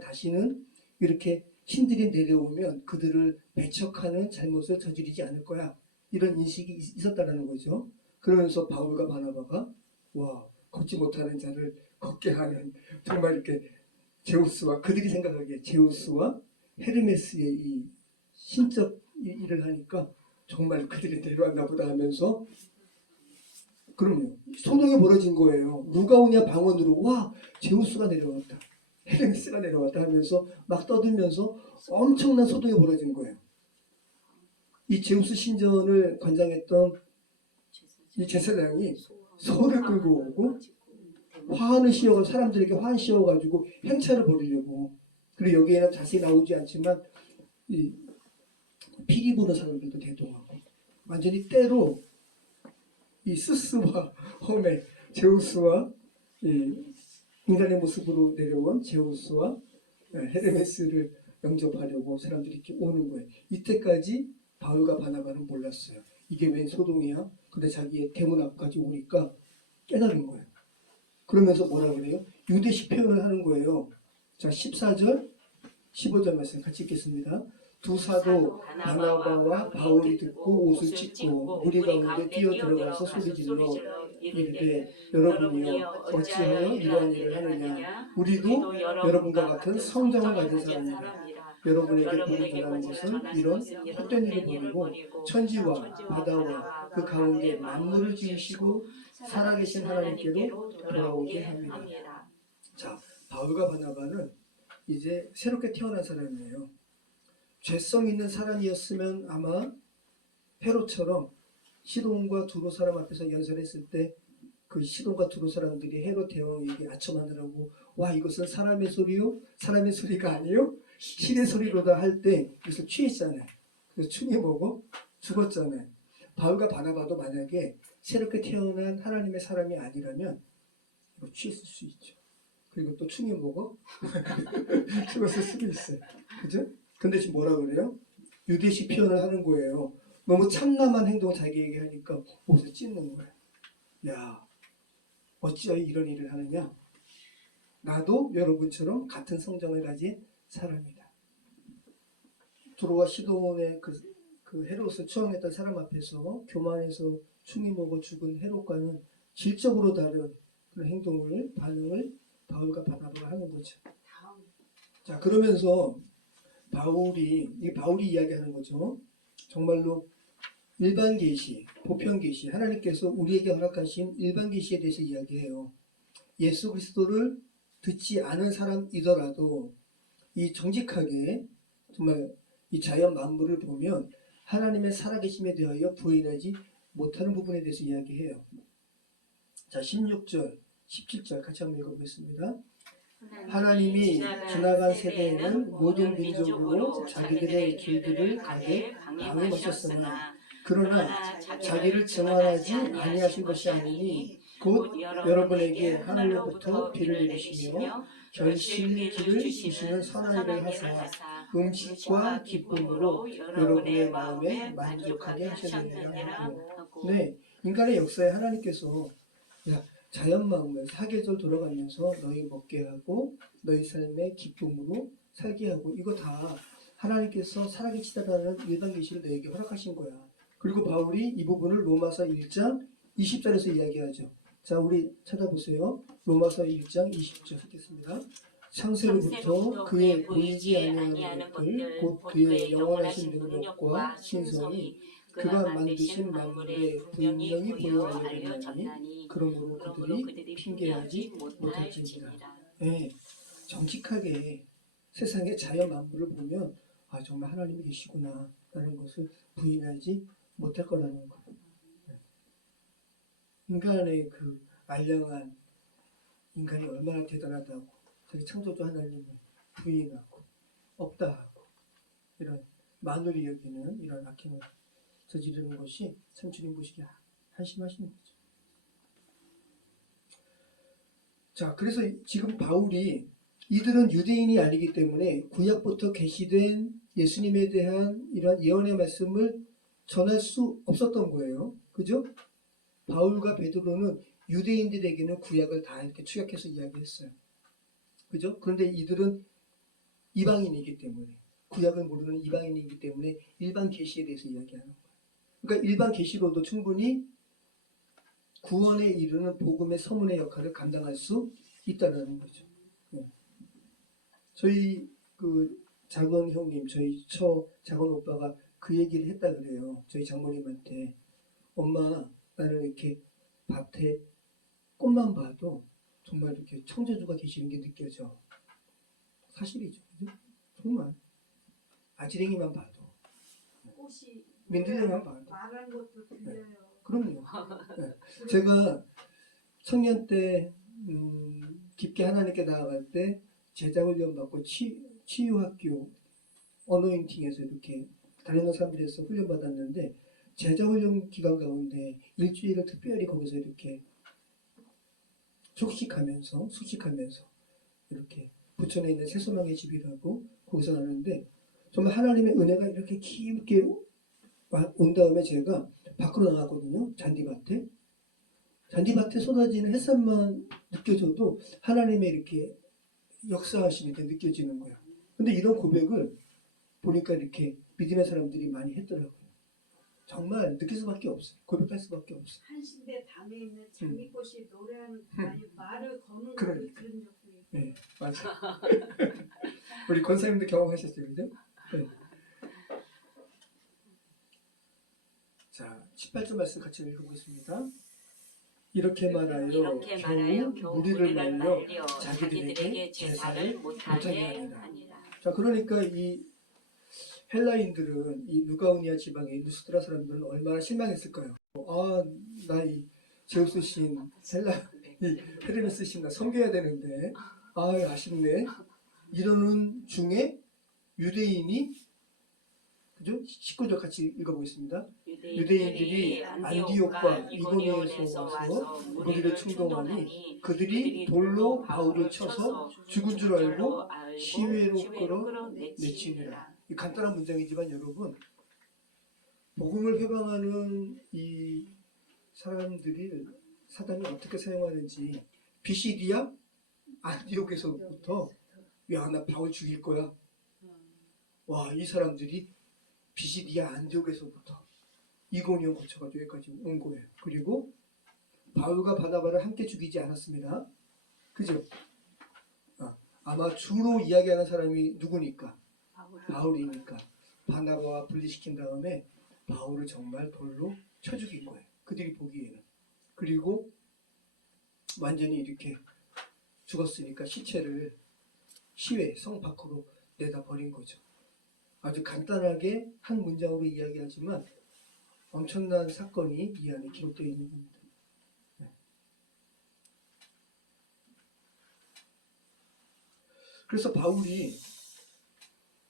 다시는 이렇게 신들이 내려오면 그들을 배척하는 잘못을 저지르지 않을 거야. 이런 인식이 있었다라는 거죠. 그러면서 바울과 바나바가 와, 걷지 못하는 자를 걷게 하는, 정말 이렇게 제우스와, 그들이 생각하기에 제우스와 헤르메스의 이 신적 일을 하니까 정말 그들이 내려왔나 보다 하면서, 그럼요, 소동이 벌어진 거예요. 루가오니아 방언으로 와, 제우스가 내려왔다, 헤르메스가 내려왔다 하면서 막 떠들면서 엄청난 소동이 벌어진 거예요. 이 제우스 신전을 관장했던 이 제사장이 소를 끌고 오고 화환을 씌워가지고 사람들에게 화환 씌워가지고 행차를 벌이려고, 그리고 여기에는 자세히 나오지 않지만 이 피리 부는 사람들도 대동하고, 완전히 때로 이 스스와 험의 제우스와 이 인간의 모습으로 내려온 제우스와 헤르메스를 영접하려고 사람들이 이렇게 오는 거예요. 이때까지 바울과 바나바는 몰랐어요. 이게 웬 소동이야? 근데 자기의 대문 앞까지 오니까 깨달은 거예요. 그러면서 뭐라 그래요? 유대식 표현을 하는 거예요. 자, 14절, 15절 말씀 같이 읽겠습니다. 두 사도 바나바와 바울이 듣고 옷을 찢고 무리 가운데 뛰어들어가서 소리질러 이르되, 여러분이여 어찌하여 이러한 일을 하느냐? 우리도 여러분과 같은 성정을 가진 사람이라. 여러분에게 보여주라는 것은 이런 헛된 일을 버리고 천지와 바다와 그 가운데 만물을 지으시고 살아계신 하나님께로 돌아오게 합니다. 자, 바울과 바나바는 이제 새롭게 태어난 사람이에요. 죄성 있는 사람이었으면 아마 헤롯처럼 시돈과 두로 사람 앞에서 연설했을 때 그 시돈과 두로 사람들이 헤롯 대왕에게 아첨하느라고 와, 이것은 사람의 소리요? 사람의 소리가 아니요? 신의 소리로다 할 때 그래서 취했잖아요. 그래서 충이 뭐고 죽었잖아요. 바울과 바나바도 만약에 새롭게 태어난 하나님의 사람이 아니라면 이거 취했을 수 있죠. 그리고 또 충이 뭐고 죽었을 수도 있어요. 그죠? 근데 지금 뭐라 그래요? 유대식 표현을 하는 거예요. 너무 참남한 행동을 자기에게 하니까 옷을 찢는 거예요. 야, 어찌하여 이런 일을 하느냐? 나도 여러분처럼 같은 성정을 가진 사람이다. 두로와 시돈의 그 헤롯을 추앙했던 사람 앞에서 교만해서 충이 먹어 죽은 헤롯과는 질적으로 다른 그런 행동을 반응을 바울과 바나바가 하는 거죠. 자, 그러면서 바울이 이야기하는 거죠. 정말로 일반 계시, 보편 계시, 하나님께서 우리에게 허락하신 일반 계시에 대해서 이야기해요. 예수 그리스도를 듣지 않은 사람이더라도 이 정직하게 정말 이 자연 만물을 보면 하나님의 살아계심에 대하여 부인하지 못하는 부분에 대해서 이야기해요. 자, 16절, 17절 같이 한번 읽어보겠습니다. 하나님이 지나간 세대에는 모든 민족으로 자기들의 길들을 가게 방임하셨으나 그러나 자기를 증언하지 아니하신 것이 아니니 곧 여러분에게 하늘로부터 비를 내리시며 결실기를 주시는 선한 일을 하사 음식과 기쁨으로 여러분의 마음에 만족하게 하셨느니라 하고. 네, 인간의 역사에 하나님께서 자연 마음을 사계절 돌아가면서 너희 먹게 하고 너희 삶의 기쁨으로 살게 하고 이거 다 하나님께서 살아계시다라는 일반 계시를 너에게 허락하신 거야. 그리고 바울이 이 부분을 로마서 1장 20절에서 이야기하죠. 자, 우리 찾아보세요. 로마서 1장 20절 읽겠습니다. 창세로부터 그의 보이지 아니하는 것들 곧 그의 영원하신 능력과 신성이 그가 만드신 만물에 분명히 보여 알려졌나니 그러므로 그들이 핑계하지 못할지니라. 네, 정직하게 세상의 자연 만물을 보면 정말 하나님이 계시구나 라는 것을 부인하지 못할 거라는 거. 인간의 그 알량한 인간이 얼마나 대단하다고 자기 창조주 하나님을 부인하고 없다 하고 이런 만월이 여기는 이런 악행을 저지르는 것이 참 주님 보시기에 한심하신 거죠. 자, 그래서 지금 바울이 이들은 유대인이 아니기 때문에 구약부터 계시된 예수님에 대한 이런 예언의 말씀을 전할 수 없었던 거예요. 그죠? 바울과 베드로는 유대인들에게는 구약을 다 이렇게 축약해서 이야기했어요. 그죠? 그런데 이들은 이방인이기 때문에 구약을 모르는 이방인이기 때문에 일반 계시에 대해서 이야기하는 거예요. 그러니까 일반 계시로도 충분히 구원에 이르는 복음의 서문의 역할을 감당할 수 있다는 거죠. 네. 저희 그 작은 형님, 저희 작은 오빠가 그 얘기를 했다 그래요. 저희 장모님한테 엄마 나는 이렇게 밭에 꽃만 봐도 정말 이렇게 창조주가 계시는 게 느껴져. 사실이죠. 그죠? 정말 아지랭이만 봐도 꽃이 민들레만 봐도 말하는 것도 들려요. 네. 그럼요. 네. 제가 청년 때 깊게 하나님께 나아갈 때 제자훈련 받고 치유학교 어노인팅에서 이렇게 다른 사람들에서 훈련 받았는데 제자훈련 기간 가운데 일주일을 특별히 거기서 이렇게 숙식하면서 이렇게 부천에 있는 새소망의 집이라고 거기서 나는데 정말 하나님의 은혜가 이렇게 깊게 온 다음에 제가 밖으로 나갔거든요. 잔디밭에 쏟아지는 햇살만 느껴져도 하나님의 이렇게 역사하심이 느껴지는 거야. 근데 이런 고백을 보니까 이렇게 믿음의 사람들이 많이 했더라고요. 정말 느낄 수밖에 없어요. 고백할 수밖에 없어요. 한신대 담에 있는 장미꽃이 노래하는 말을 거는 그러니까. 그런 적도 있고. 네, 맞아. 우리 권사님도 경험하셨죠, 그죠? 네. 자, 18절 말씀 같이 읽어보겠습니다. 이렇게 말하여 겨우 무리를 말려 자기들에게 제사를 못하게 하니라. 자, 그러니까 이 헬라인들은 이 누가우니아 지방의 누스트라 사람들은 얼마나 실망했을까요? 나 이 제우스 신 이 헤르메스 신 나 섬겨야 되는데 아쉽네. 이러는 중에 유대인이 그죠? 19절 같이 읽어보겠습니다. 유대인들이 안디옥과 이고니에서 와서 무리를 충동하니 그들이 돌로 바울을 쳐서 죽은 줄 알고 시외로 끌어내치니라. 이 간단한 문장이지만 여러분 복음을 회방하는 이 사람들이 사단이 어떻게 사용하는지 비시디아 안디옥에서부터 야 나 바울 죽일 거야. 와 이 사람들이 비시디아 안디옥에서부터 이고니온 거쳐가지고 여기까지 온 거예요. 그리고 바울과 바나바를 함께 죽이지 않았습니다. 그죠? 아마 주로 이야기하는 사람이 누구니까? 바울이니까 바나바와 분리시킨 다음에 바울을 정말 돌로 쳐 죽인 거예요. 그들이 보기에는. 그리고 완전히 이렇게 죽었으니까 시체를 시외 성 밖으로 내다 버린 거죠. 아주 간단하게 한 문장으로 이야기하지만 엄청난 사건이 이 안에 기록되어 있는 겁니다. 네. 그래서 바울이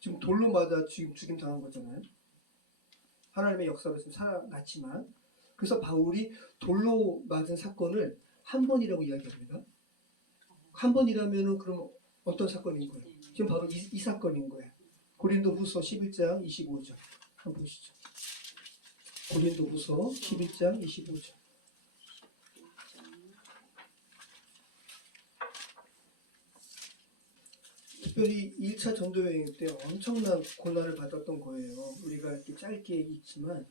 지금 돌로 맞아 죽임 당한 거잖아요. 하나님의 역사로 지금 살아났지만, 그래서 바울이 돌로 맞은 사건을 한 번이라고 이야기합니다. 한 번이라면은 그럼 어떤 사건인 거예요? 지금 바로 이 사건인 거예요. 고린도후서 11장 25절 한번 보시죠. 고린도후서 11장 25절. 특별히 1차 전도여행 때 엄청난 고난을 받았던 거예요. 우리가 이렇게 짧게 읽지만,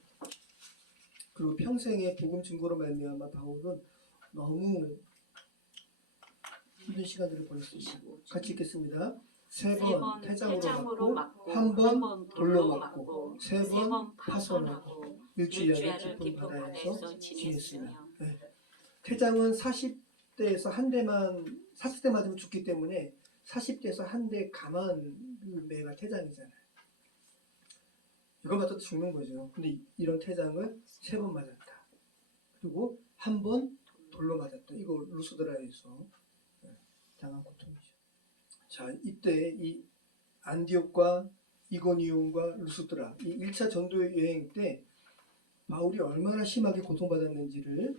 그리고 평생의 복음 증거로 말미암아 바울은 너무 힘든 시간들을 보냈습니다. 같이 읽겠습니다. 세 번 태장으로 맞고, 한 번 돌로 맞고, 세 번 파손하고, 일주일에 깊은 바다에서 지냈으며. 네. 태장은 40대에서 한 대만, 40대 맞으면 죽기 때문에 40대에서 한 대 감한 매가 태장이잖아요. 이걸 맞아도 죽는 거죠. 근데 이런 태장을 3번 맞았다. 그리고 한 번 돌로 맞았다. 이거 루스드라에서 당한 고통이죠. 자, 이때 이 안디옥과 이고니온과 루스드라, 이 1차 전도 여행 때 바울이 얼마나 심하게 고통받았는지를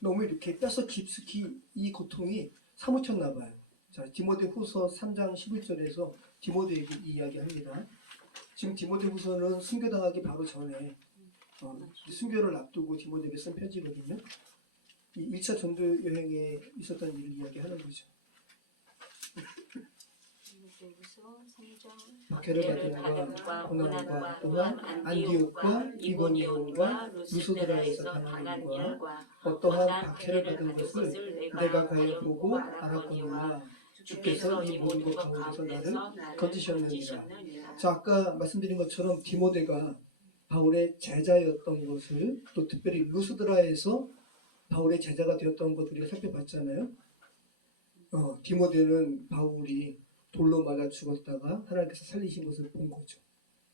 너무 이렇게 뼈속 깊숙이 이 고통이 사무쳤나 봐요. 자, 디모데후서 3장 11절에서 디모데에게 이 이야기합니다. 지금 디모데후서는 순교당하기 바로 전에 순교를 앞두고 디모데에게 쓴 편지거든요. 이 1차 전도 여행에 있었던 일을 이야기하는 거죠. 박해를 받음과 고난과 또한 안디옥과 이고니온과 루스드라에서 당한 일과 어떠한 박해를 받은 것을 내가 가히 보고 알았거니와 주께서 이 모든 것 가운데서 나를 건지셨느니라. 자, 아까 말씀드린 것처럼 디모데가 바울의 제자였던 것을, 또 특별히 루스드라에서 바울의 제자가 되었던 것 우리가 살펴봤잖아요. 디모데는 바울이 돌로 맞아 죽었다가 하나님께서 살리신 것을 본 거죠.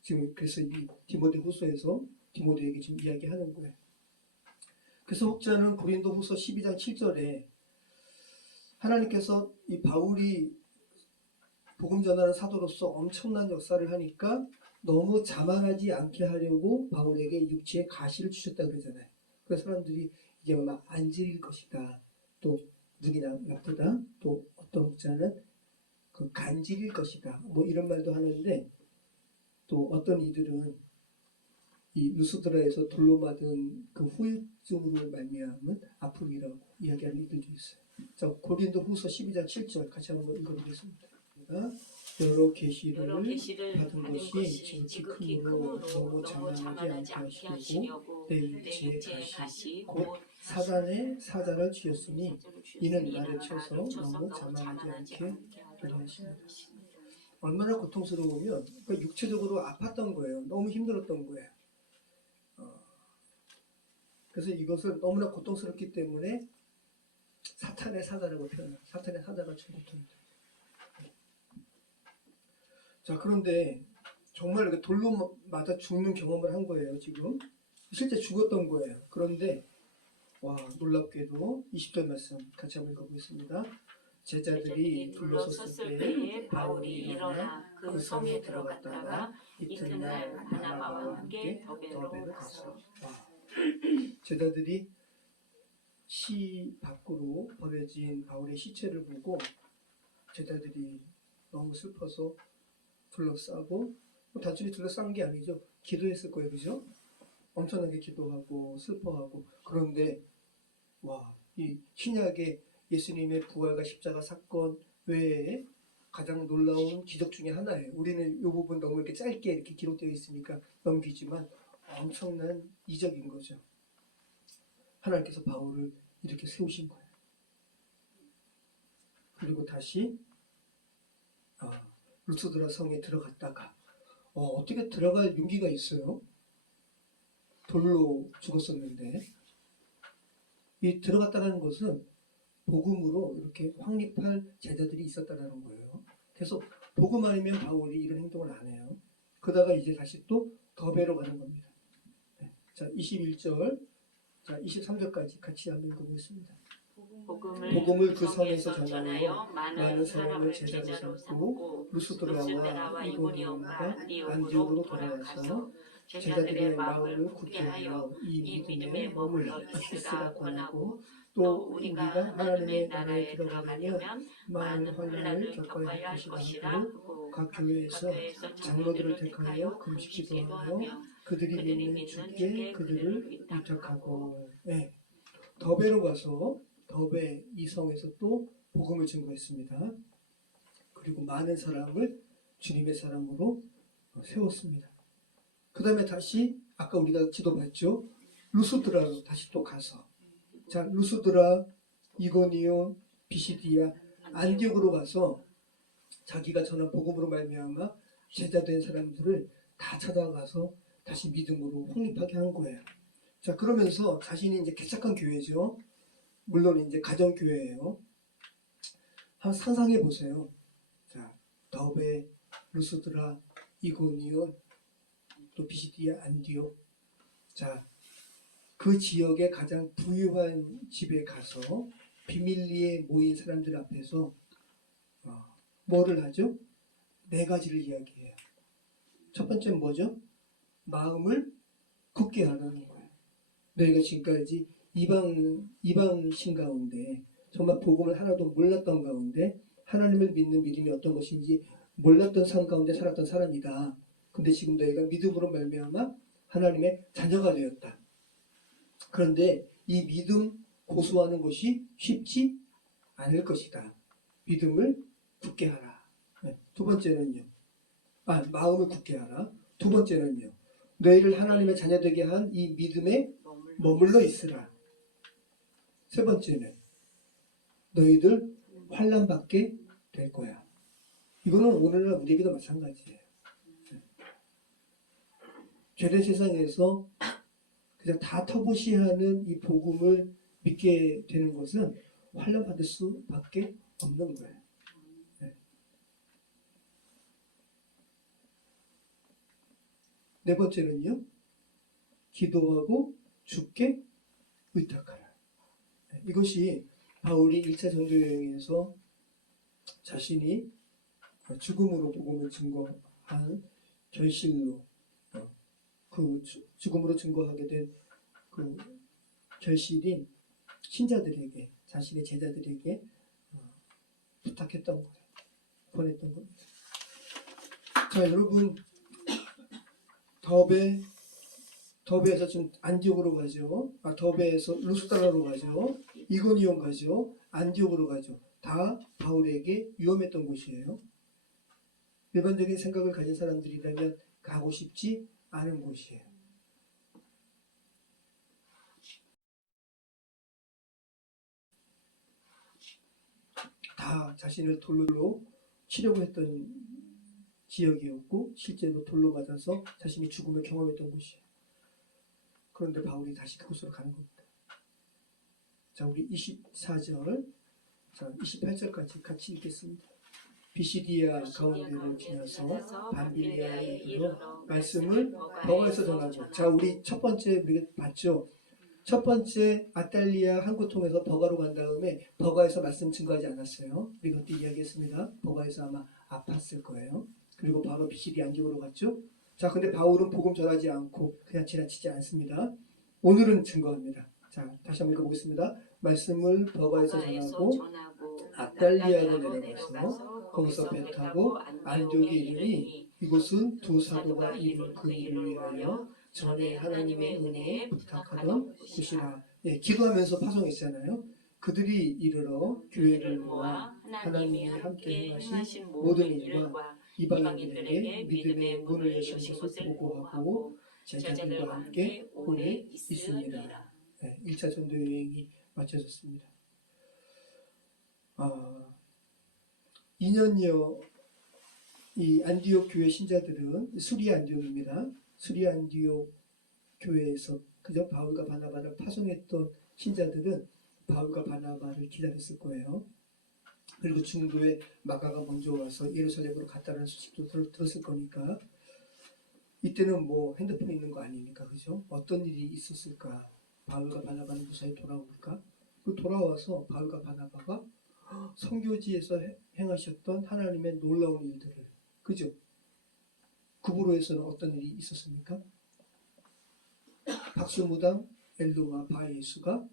지금 그래서 이 디모데후서에서 디모데에게 지금 이야기하는 거예요. 그래서 혹자는 고린도후서 12장 7절에 하나님께서 이 바울이 복음 전하는 사도로서 엄청난 역사를 하니까 너무 자만하지 않게 하려고 바울에게 육체의 가시를 주셨다 그러잖아요. 그래서 사람들이 이게 아마 안질일 것이다. 또 눈이 나쁘다. 또 어떤 혹자는 그 간질일 것이다. 뭐 이런 말도 하는데, 또 어떤 이들은 이 루스드라에서 돌로 맞은 그 후유증으로 말미암은 아픔이라고 이야기하는 이들도 있어요. 자, 고린도후서 12장 7절 같이 한번 읽어보겠습니다. 여러 계시를 받은 것이 지극히 크므로 너무 자만하지 않게 하시려고 내 육체의 가시 곧 사단의 사자를 쥐었으니 이는 나를 쳐서 너무 자만하지 않게 하려 하십니다. 얼마나 고통스러우면 그러니까 육체적으로 아팠던 거예요. 너무 힘들었던 거예요. 그래서 이것을 너무나 고통스럽기 때문에 사탄의 사자라고 표현해요. 사탄의 사자가 준 고통입니다. 자, 그런데 정말 이렇게 돌로 맞아 죽는 경험을 한 거예요. 지금 실제 죽었던 거예요. 그런데 와, 놀랍게도 20절 말씀 같이 한번 읽어보겠습니다. 제자들이 둘러섰을 때에 바울이 일어나 그 성에 들어갔다가 이튿날 바나바와 함께 더베로 갔어. 제자들이 시 밖으로 버려진 바울의 시체를 보고 제자들이 너무 슬퍼서 둘러싸고, 단순히 둘러싼 게 아니죠. 기도했을 거예요. 그죠? 엄청나게 기도하고 슬퍼하고. 그런데 와, 이 신약의 예수님의 부활과 십자가 사건 외에 가장 놀라운 기적 중에 하나예요. 우리는 이 부분 너무 이렇게 짧게 이렇게 기록되어 있으니까 넘기지만 엄청난 이적인 거죠. 하나님께서 바울을 이렇게 세우신 거예요. 그리고 다시 루스드라 성에 들어갔다가 어떻게 들어갈 용기가 있어요? 돌로 죽었었는데 이 들어갔다는 것은 복음으로 이렇게 확립할 제자들이 있었다는 거예요. 그래서 복음 아니면 바울이 이런 행동을 안 해요. 그러다가 이제 다시 또 더베로 가는 겁니다. 자, 21절, 자, 23절까지 같이 한번 읽어보겠습니다. 복음을 그 성에서 전하여 많은 사람을 제자로 삼고 루스드라와 이고니온과 안디옥으로 돌아와서 제자들의 마음을 굳게 하여 이 믿음에 머물러 있으라 권하고 또 우리가 하나님의 나라에 들어가려면 많은 환난을 겪어야 할 것이라 하고 각 교회에서 장로들을 택하여 금식기도 하며 그들이 믿는 주께 그들을 위탁하고. 네. 더베로 가서 더베 이 성에서 또 복음을 증거했습니다. 그리고 많은 사람을 주님의 사람으로 세웠습니다. 그 다음에 다시 아까 우리가 지도 봤죠. 루스드라로 다시 또 가서 자 루스드라, 이고니온, 비시디아, 안디옥으로 가서 자기가 전한 복음으로 말미암아 제자된 사람들을 다 찾아가서 다시 믿음으로 확립하게 한 거예요. 자 그러면서 자신이 이제 개척한 교회죠. 물론 이제 가정 교회예요. 한번 상상해 보세요. 자 더베, 루스드라, 이고니온, 또 비시디아, 안디옥. 자 그 지역의 가장 부유한 집에 가서 비밀리에 모인 사람들 앞에서 뭐를 하죠? 4가지를 이야기해요. 첫 번째는 뭐죠? 마음을 굳게 하라는 거예요. 너희가 지금까지 이방신 가운데 정말 복음을 하나도 몰랐던 가운데 하나님을 믿는 믿음이 어떤 것인지 몰랐던 삶 가운데 살았던 사람이다. 근데 지금 너희가 믿음으로 말미암아 하나님의 자녀가 되었다. 그런데 이 믿음 고수하는 것이 쉽지 않을 것이다. 믿음을 굳게 하라. 두 번째는요. 마음을 굳게 하라. 두 번째는요. 너희를 하나님의 자녀 되게 한 이 믿음에 머물러 있으라. 세 번째는 너희들 환난 받게 될 거야. 이거는 오늘날 우리에게도 마찬가지예요. 죄된 세상에서 그냥 다 터부시하는 이 복음을 믿게 되는 것은 환난 받을 수밖에 없는 거예요. 네 번째는요. 기도하고 주께 의탁하라. 이것이 바울이 1차 전도 여행에서 자신이 죽음으로 복음을 증거한 결실로 그 죽음으로 증거하게 된 그 결실인 신자들에게 자신의 제자들에게 부탁했던 거예요. 보냈던 겁니다. 자 여러분 더베에서 지금 안디옥으로 가죠. 더베에서 루스드라로 가죠. 이고니온 가죠. 안디옥으로 가죠. 다 바울에게 위험했던 곳이에요. 일반적인 생각을 가진 사람들이라면 가고 싶지 않은 곳이에요. 다 자신을 돌로 치려고 했던 지역이었고 실제로 돌로 맞아서 자신이 죽음을 경험했던 곳이에요. 그런데 바울이 다시 그곳으로 가는 겁니다. 자 우리 24절, 자 28절까지 같이 읽겠습니다. 비시디아 가운데로 지나서 밤빌리아에 이르러 말씀을 버가에서 전하고. 자 우리 첫 번째 우리가 봤죠. 첫 번째 아탈리아 항구 통해서 버가로 간 다음에 버가에서 말씀 증거하지 않았어요. 우리가 그때 이야기했습니다. 버가에서 아마 아팠을 거예요. 그리고 바로 비시디아 안디옥으로 갔죠. 자 근데 바울은 복음 전하지 않고 그냥 지나치지 않습니다. 오늘은 증거합니다. 자 다시 한번 읽어보겠습니다. 말씀을 버가에서 전하고 아탈리아로 내려가서 거기서 배 타고 안디옥에 이르니 이곳은 두 사도가 이룬 그 일을 위하여 전에 하나님의 은혜에 부탁하던 곳이라. 기도하면서 파송했잖아요. 그들이 이르러 교회를 모아 하나님이 함께 행하신 모든 일과 이방인들에게 믿음의 문을 여신 것을 보고하고 제자들과 함께 오래 있습니다. 1차 전도 여행이 맞춰졌습니다. 2년여 이 안디옥 교회 신자들은 수리 안디옥입니다. 수리 안디옥 교회에서 그저 바울과 바나바를 파송했던 신자들은 바울과 바나바를 기다렸을 거예요. 그리고 중도에 마가가 먼저 와서 예루살렘으로 갔다는 소식도 들었을 거니까 이때는 뭐 핸드폰 있는 거 아니니까 그죠? 어떤 일이 있었을까? 바울과 바나바는 무사히 돌아올까? 그 돌아와서 바울과 바나바가 선교지에서 행하셨던 하나님의 놀라운 일들을 그죠? 구브로에서는 어떤 일이 있었습니까? 박수무당 엘도와 바예수가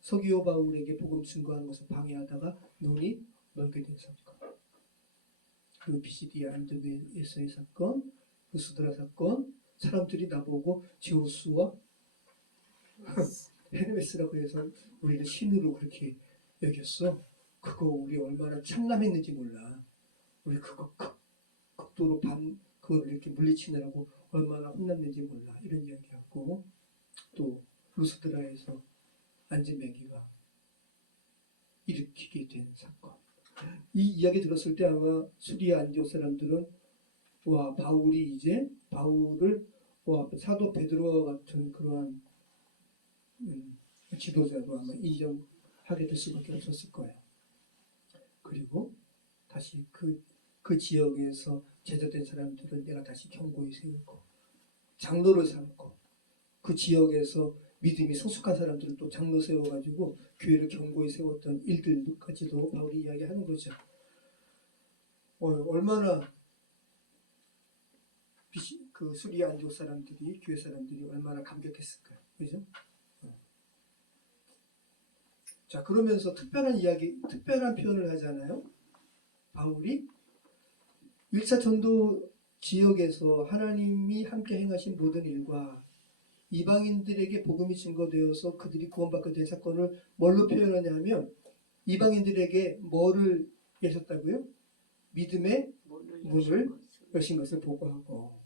서기오 바울에게 복음 증거하는 것을 방해하다가 눈이 멀게 된 사건, 그 비시디아 안드베에서의 사건, 그 수드라 사건, 사람들이 나보고 제우스와 헤르메스라고 해서 우리는 신으로 그렇게 여겼어. 그거 우리 얼마나 참남했는지 몰라. 우리 그거 극도로 그걸 이렇게 물리치느라고 얼마나 혼났는지 몰라. 이런 이야기하고 또 루스드라에서 안지메기가 일으키게 된 사건. 이 이야기 들었을 때 아마 수리아 안디옥 사람들은 와 바울이 이제 바울을 와 사도 베드로와 같은 그러한 지도자로 아마 인정하게 될 수밖에 없었을 거예요. 그리고 다시 그 지역에서 제자된 사람들은 내가 다시 경고히 세우고 장로를 삼고 그 지역에서 믿음이 성숙한 사람들은 또 장로 세워가지고 교회를 견고히 세웠던 일들까지도 바울이 이야기하는 거죠. 얼마나 그 수리아 안디옥 사람들이 교회 사람들이 얼마나 감격했을까요, 그죠? 자 그러면서 특별한 표현을 하잖아요. 바울이 1차 전도 지역에서 하나님이 함께 행하신 모든 일과 이방인들에게 복음이 증거되어서 그들이 구원받게 된 사건을 뭘로 표현하냐면 이방인들에게 뭐를 여셨다고요? 믿음의 문을 여신 것을 보고하고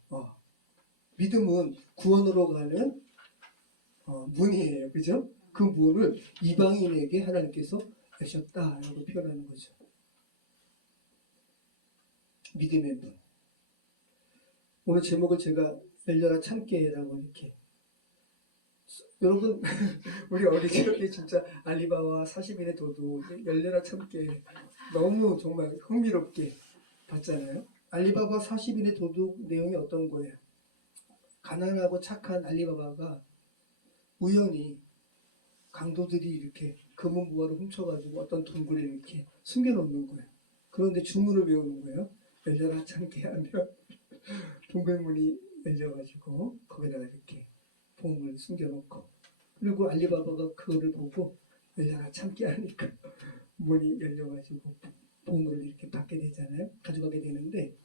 믿음은 구원으로 가는 문이에요. 그죠? 그 문을 이방인에게 하나님께서 여셨다라고 표현하는 거죠. 믿음의 문. 오늘 제목을 제가 열려라 참깨라고 이렇게 여러분 우리 어린 시절에 진짜 알리바와 40인의 도둑 열려라 참깨 너무 정말 흥미롭게 봤잖아요. 알리바바 40인의 도둑 내용이 어떤 거예요? 가난하고 착한 알리바바가 우연히 강도들이 이렇게 금은보화를 훔쳐가지고 어떤 동굴에 이렇게 숨겨놓는 거예요. 그런데 주문을 외우는 거예요. 열려라 참깨 하면 동굴문이 열려가지고 거기다가 이렇게 보물을 숨겨놓고 그리고 알리바바가 그거를 보고 열려라 참깨 하니까 문이 열려가지고 보물을 이렇게 받게 되잖아요. 가져가게 되는데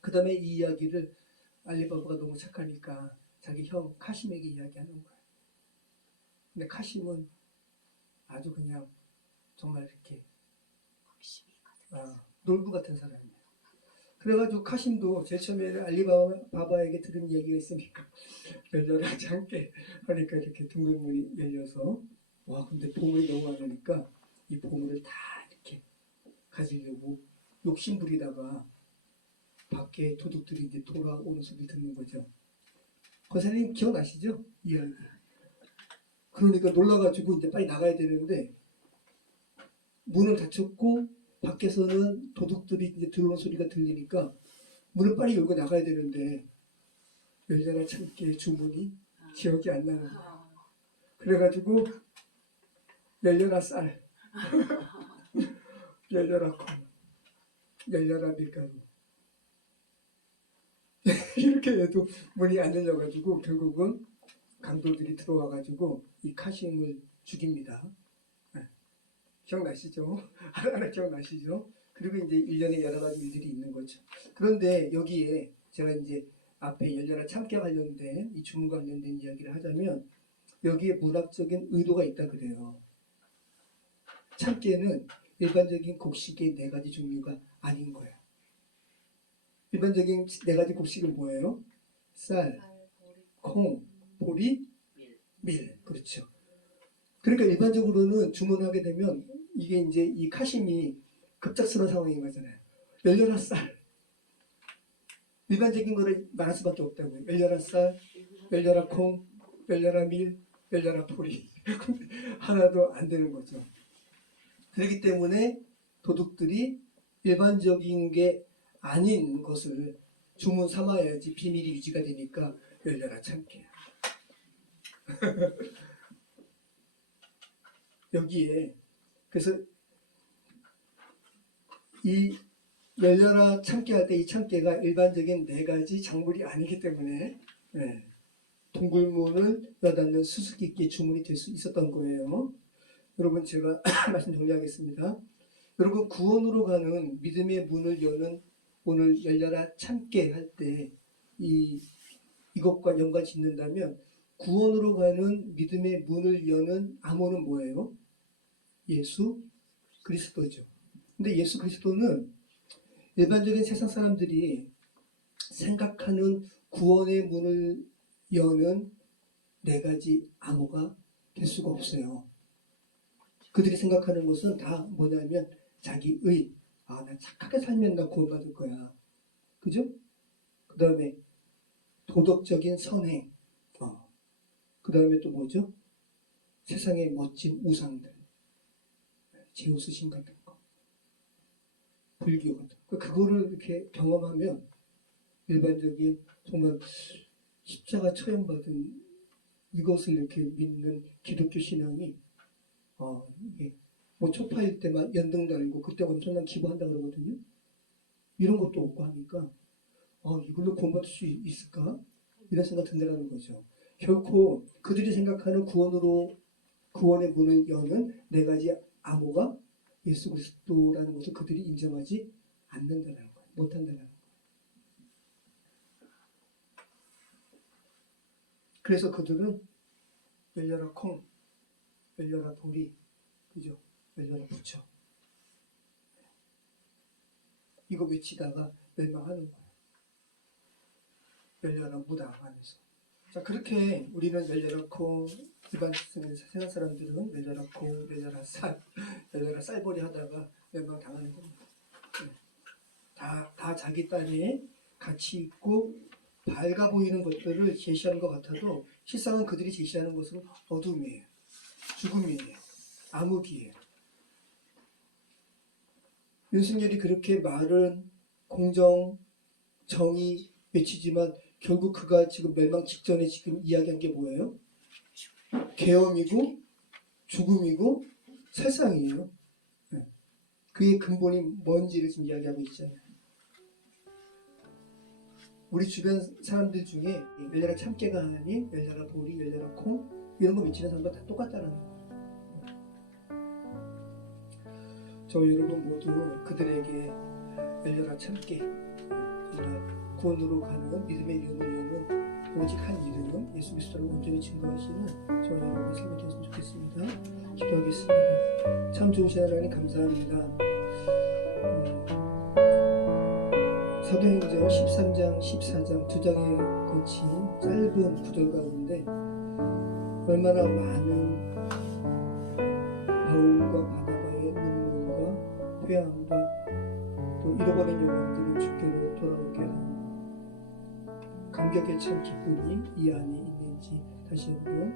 그 다음에 이 이야기를 알리바바가 너무 착하니까 자기 형 카심에게 이야기하는 거예요. 근데 카심은 아주 그냥 정말 이렇게 놀부 같은 사람이에요. 그래가지고 카심도 제일 처음에 알리바바에게 들은 얘기가 있으니까 열려라 참깨 하니까 이렇게 둥글문이 열려서 와 근데 보물이 너무 많으니까 이 보물을 다 이렇게 가지려고 욕심부리다가 밖에 도둑들이 이제 돌아오는 소리 듣는 거죠. 권사님 기억나시죠? 이야기. 그러니까 놀라가지고 이제 빨리 나가야 되는데 문을 닫혔고 밖에서는 도둑들이 이제 들어오는 소리가 들리니까 문을 빨리 열고 나가야 되는데 열려라 참깨 주문이 기억이 안 나는 거야. 그래가지고 열려라 쌀, 열려라 콩, 열려라 밀가루 이렇게 해도 문이 안 열려가지고 결국은 강도들이 들어와가지고 이 카심을 죽입니다. 기억나시죠? 하나하나 기억나시죠? 그리고 이제 일련의 여러 가지 일들이 있는 거죠. 그런데 여기에 제가 이제 앞에 열려라 참깨 관련된 이 주문과 관련된 이야기를 하자면 여기에 문학적인 의도가 있다 그래요. 참깨는 일반적인 곡식의 4가지 종류가 아닌 거예요. 일반적인 4가지 곡식은 뭐예요? 쌀, 콩, 보리, 밀. 그렇죠. 그러니까 일반적으로는 주문하게 되면 이게 이제 이 카심이 급작스러운 상황인 거잖아요. 열려라 쌀. 일반적인 거를 말할 수밖에 없다고요. 열려라 쌀, 열려라 콩, 열려라 밀, 열려라 포리. 하나도 안 되는 거죠. 그렇기 때문에 도둑들이 일반적인 게 아닌 것을 주문 삼아야지 비밀이 유지가 되니까 열려라 참깨. 여기에 그래서 이 열려라 참깨 할 때 이 참깨가 일반적인 4가지 작물이 아니기 때문에 동굴문을 여닫는 수수께끼의 주문이 될 수 있었던 거예요. 여러분 제가 말씀 정리하겠습니다. 여러분 구원으로 가는 믿음의 문을 여는 오늘 열려라 참깨 할 때 이것과 연관 짓는다면 구원으로 가는 믿음의 문을 여는 암호는 뭐예요? 예수 그리스도죠. 근데 예수 그리스도는 일반적인 세상 사람들이 생각하는 구원의 문을 여는 4가지 암호가 될 수가 없어요. 그들이 생각하는 것은 다 뭐냐면 자기의 난 착하게 살면 나 구원받을 거야. 그죠? 그 다음에 도덕적인 선행. 그 다음에 또 뭐죠? 세상의 멋진 우상들. 제우스 신 같은 거. 불교 같은 거. 그거를 이렇게 경험하면 일반적인 정말 십자가 처형받은 이것을 이렇게 믿는 기독교 신앙이 이게 뭐 초파일 때만 연등 달고 그때 엄청난 기부한다 그러거든요. 이런 것도 없고 하니까 이걸로 구원받을 수 있을까? 이런 생각 든다는 거죠. 결코 그들이 생각하는 구원의 문을 여는 4가지 암호가 예수 그리스도라는 것을 그들이 인정하지 않는다는 거예요. 못한다는 거예요. 그래서 그들은 열려라 콩, 열려라 보리, 그죠? 열려라 부처. 이거 외치다가 멸망하는 거예요. 열려라 무당 하면서. 자, 그렇게 우리는 열려라 콩, 일반 세상 사람들은 열려라 콩, 열려라 쌀, 열려라 쌀벌이 하다가 멸망당하는 겁니다. 다 자기 딴에 가치 있고 밝아 보이는 것들을 제시하는 것 같아도 실상은 그들이 제시하는 것은 어둠이에요. 죽음이에요. 암흑이에요. 윤석열이 그렇게 말은 공정, 정의 외치지만 결국 그가 지금 멸망 직전에 지금 이야기한 게 뭐예요? 계엄이고 죽음이고 세상이에요. 그의 근본이 뭔지를 지금 이야기하고 있잖아요. 우리 주변 사람들 중에 열려라 참깨가 아닌 열려라 보리, 열려라 콩 이런 거 외치는 사람들 다 똑같다는 거예요. 저 여러분 모두 그들에게 열려라 참깨, 구원으로 가는 믿음의 이름을 여는 오직 한 이름 예수 그리스도를 온전히 증거하시는 저 여러분의 삶이 되었으면 좋겠습니다. 기도하겠습니다. 참 좋으신 하나님 감사합니다. 사도행전 13장, 14장 2장에 걸친 짧은 구절 가운데 얼마나 많은 바울과 바나바의 눈물과 회함과 또 잃어버린 영혼들을 주께로 돌아오게 하는 감격에 찬 기쁨이 이 안에 있는지 다시 한번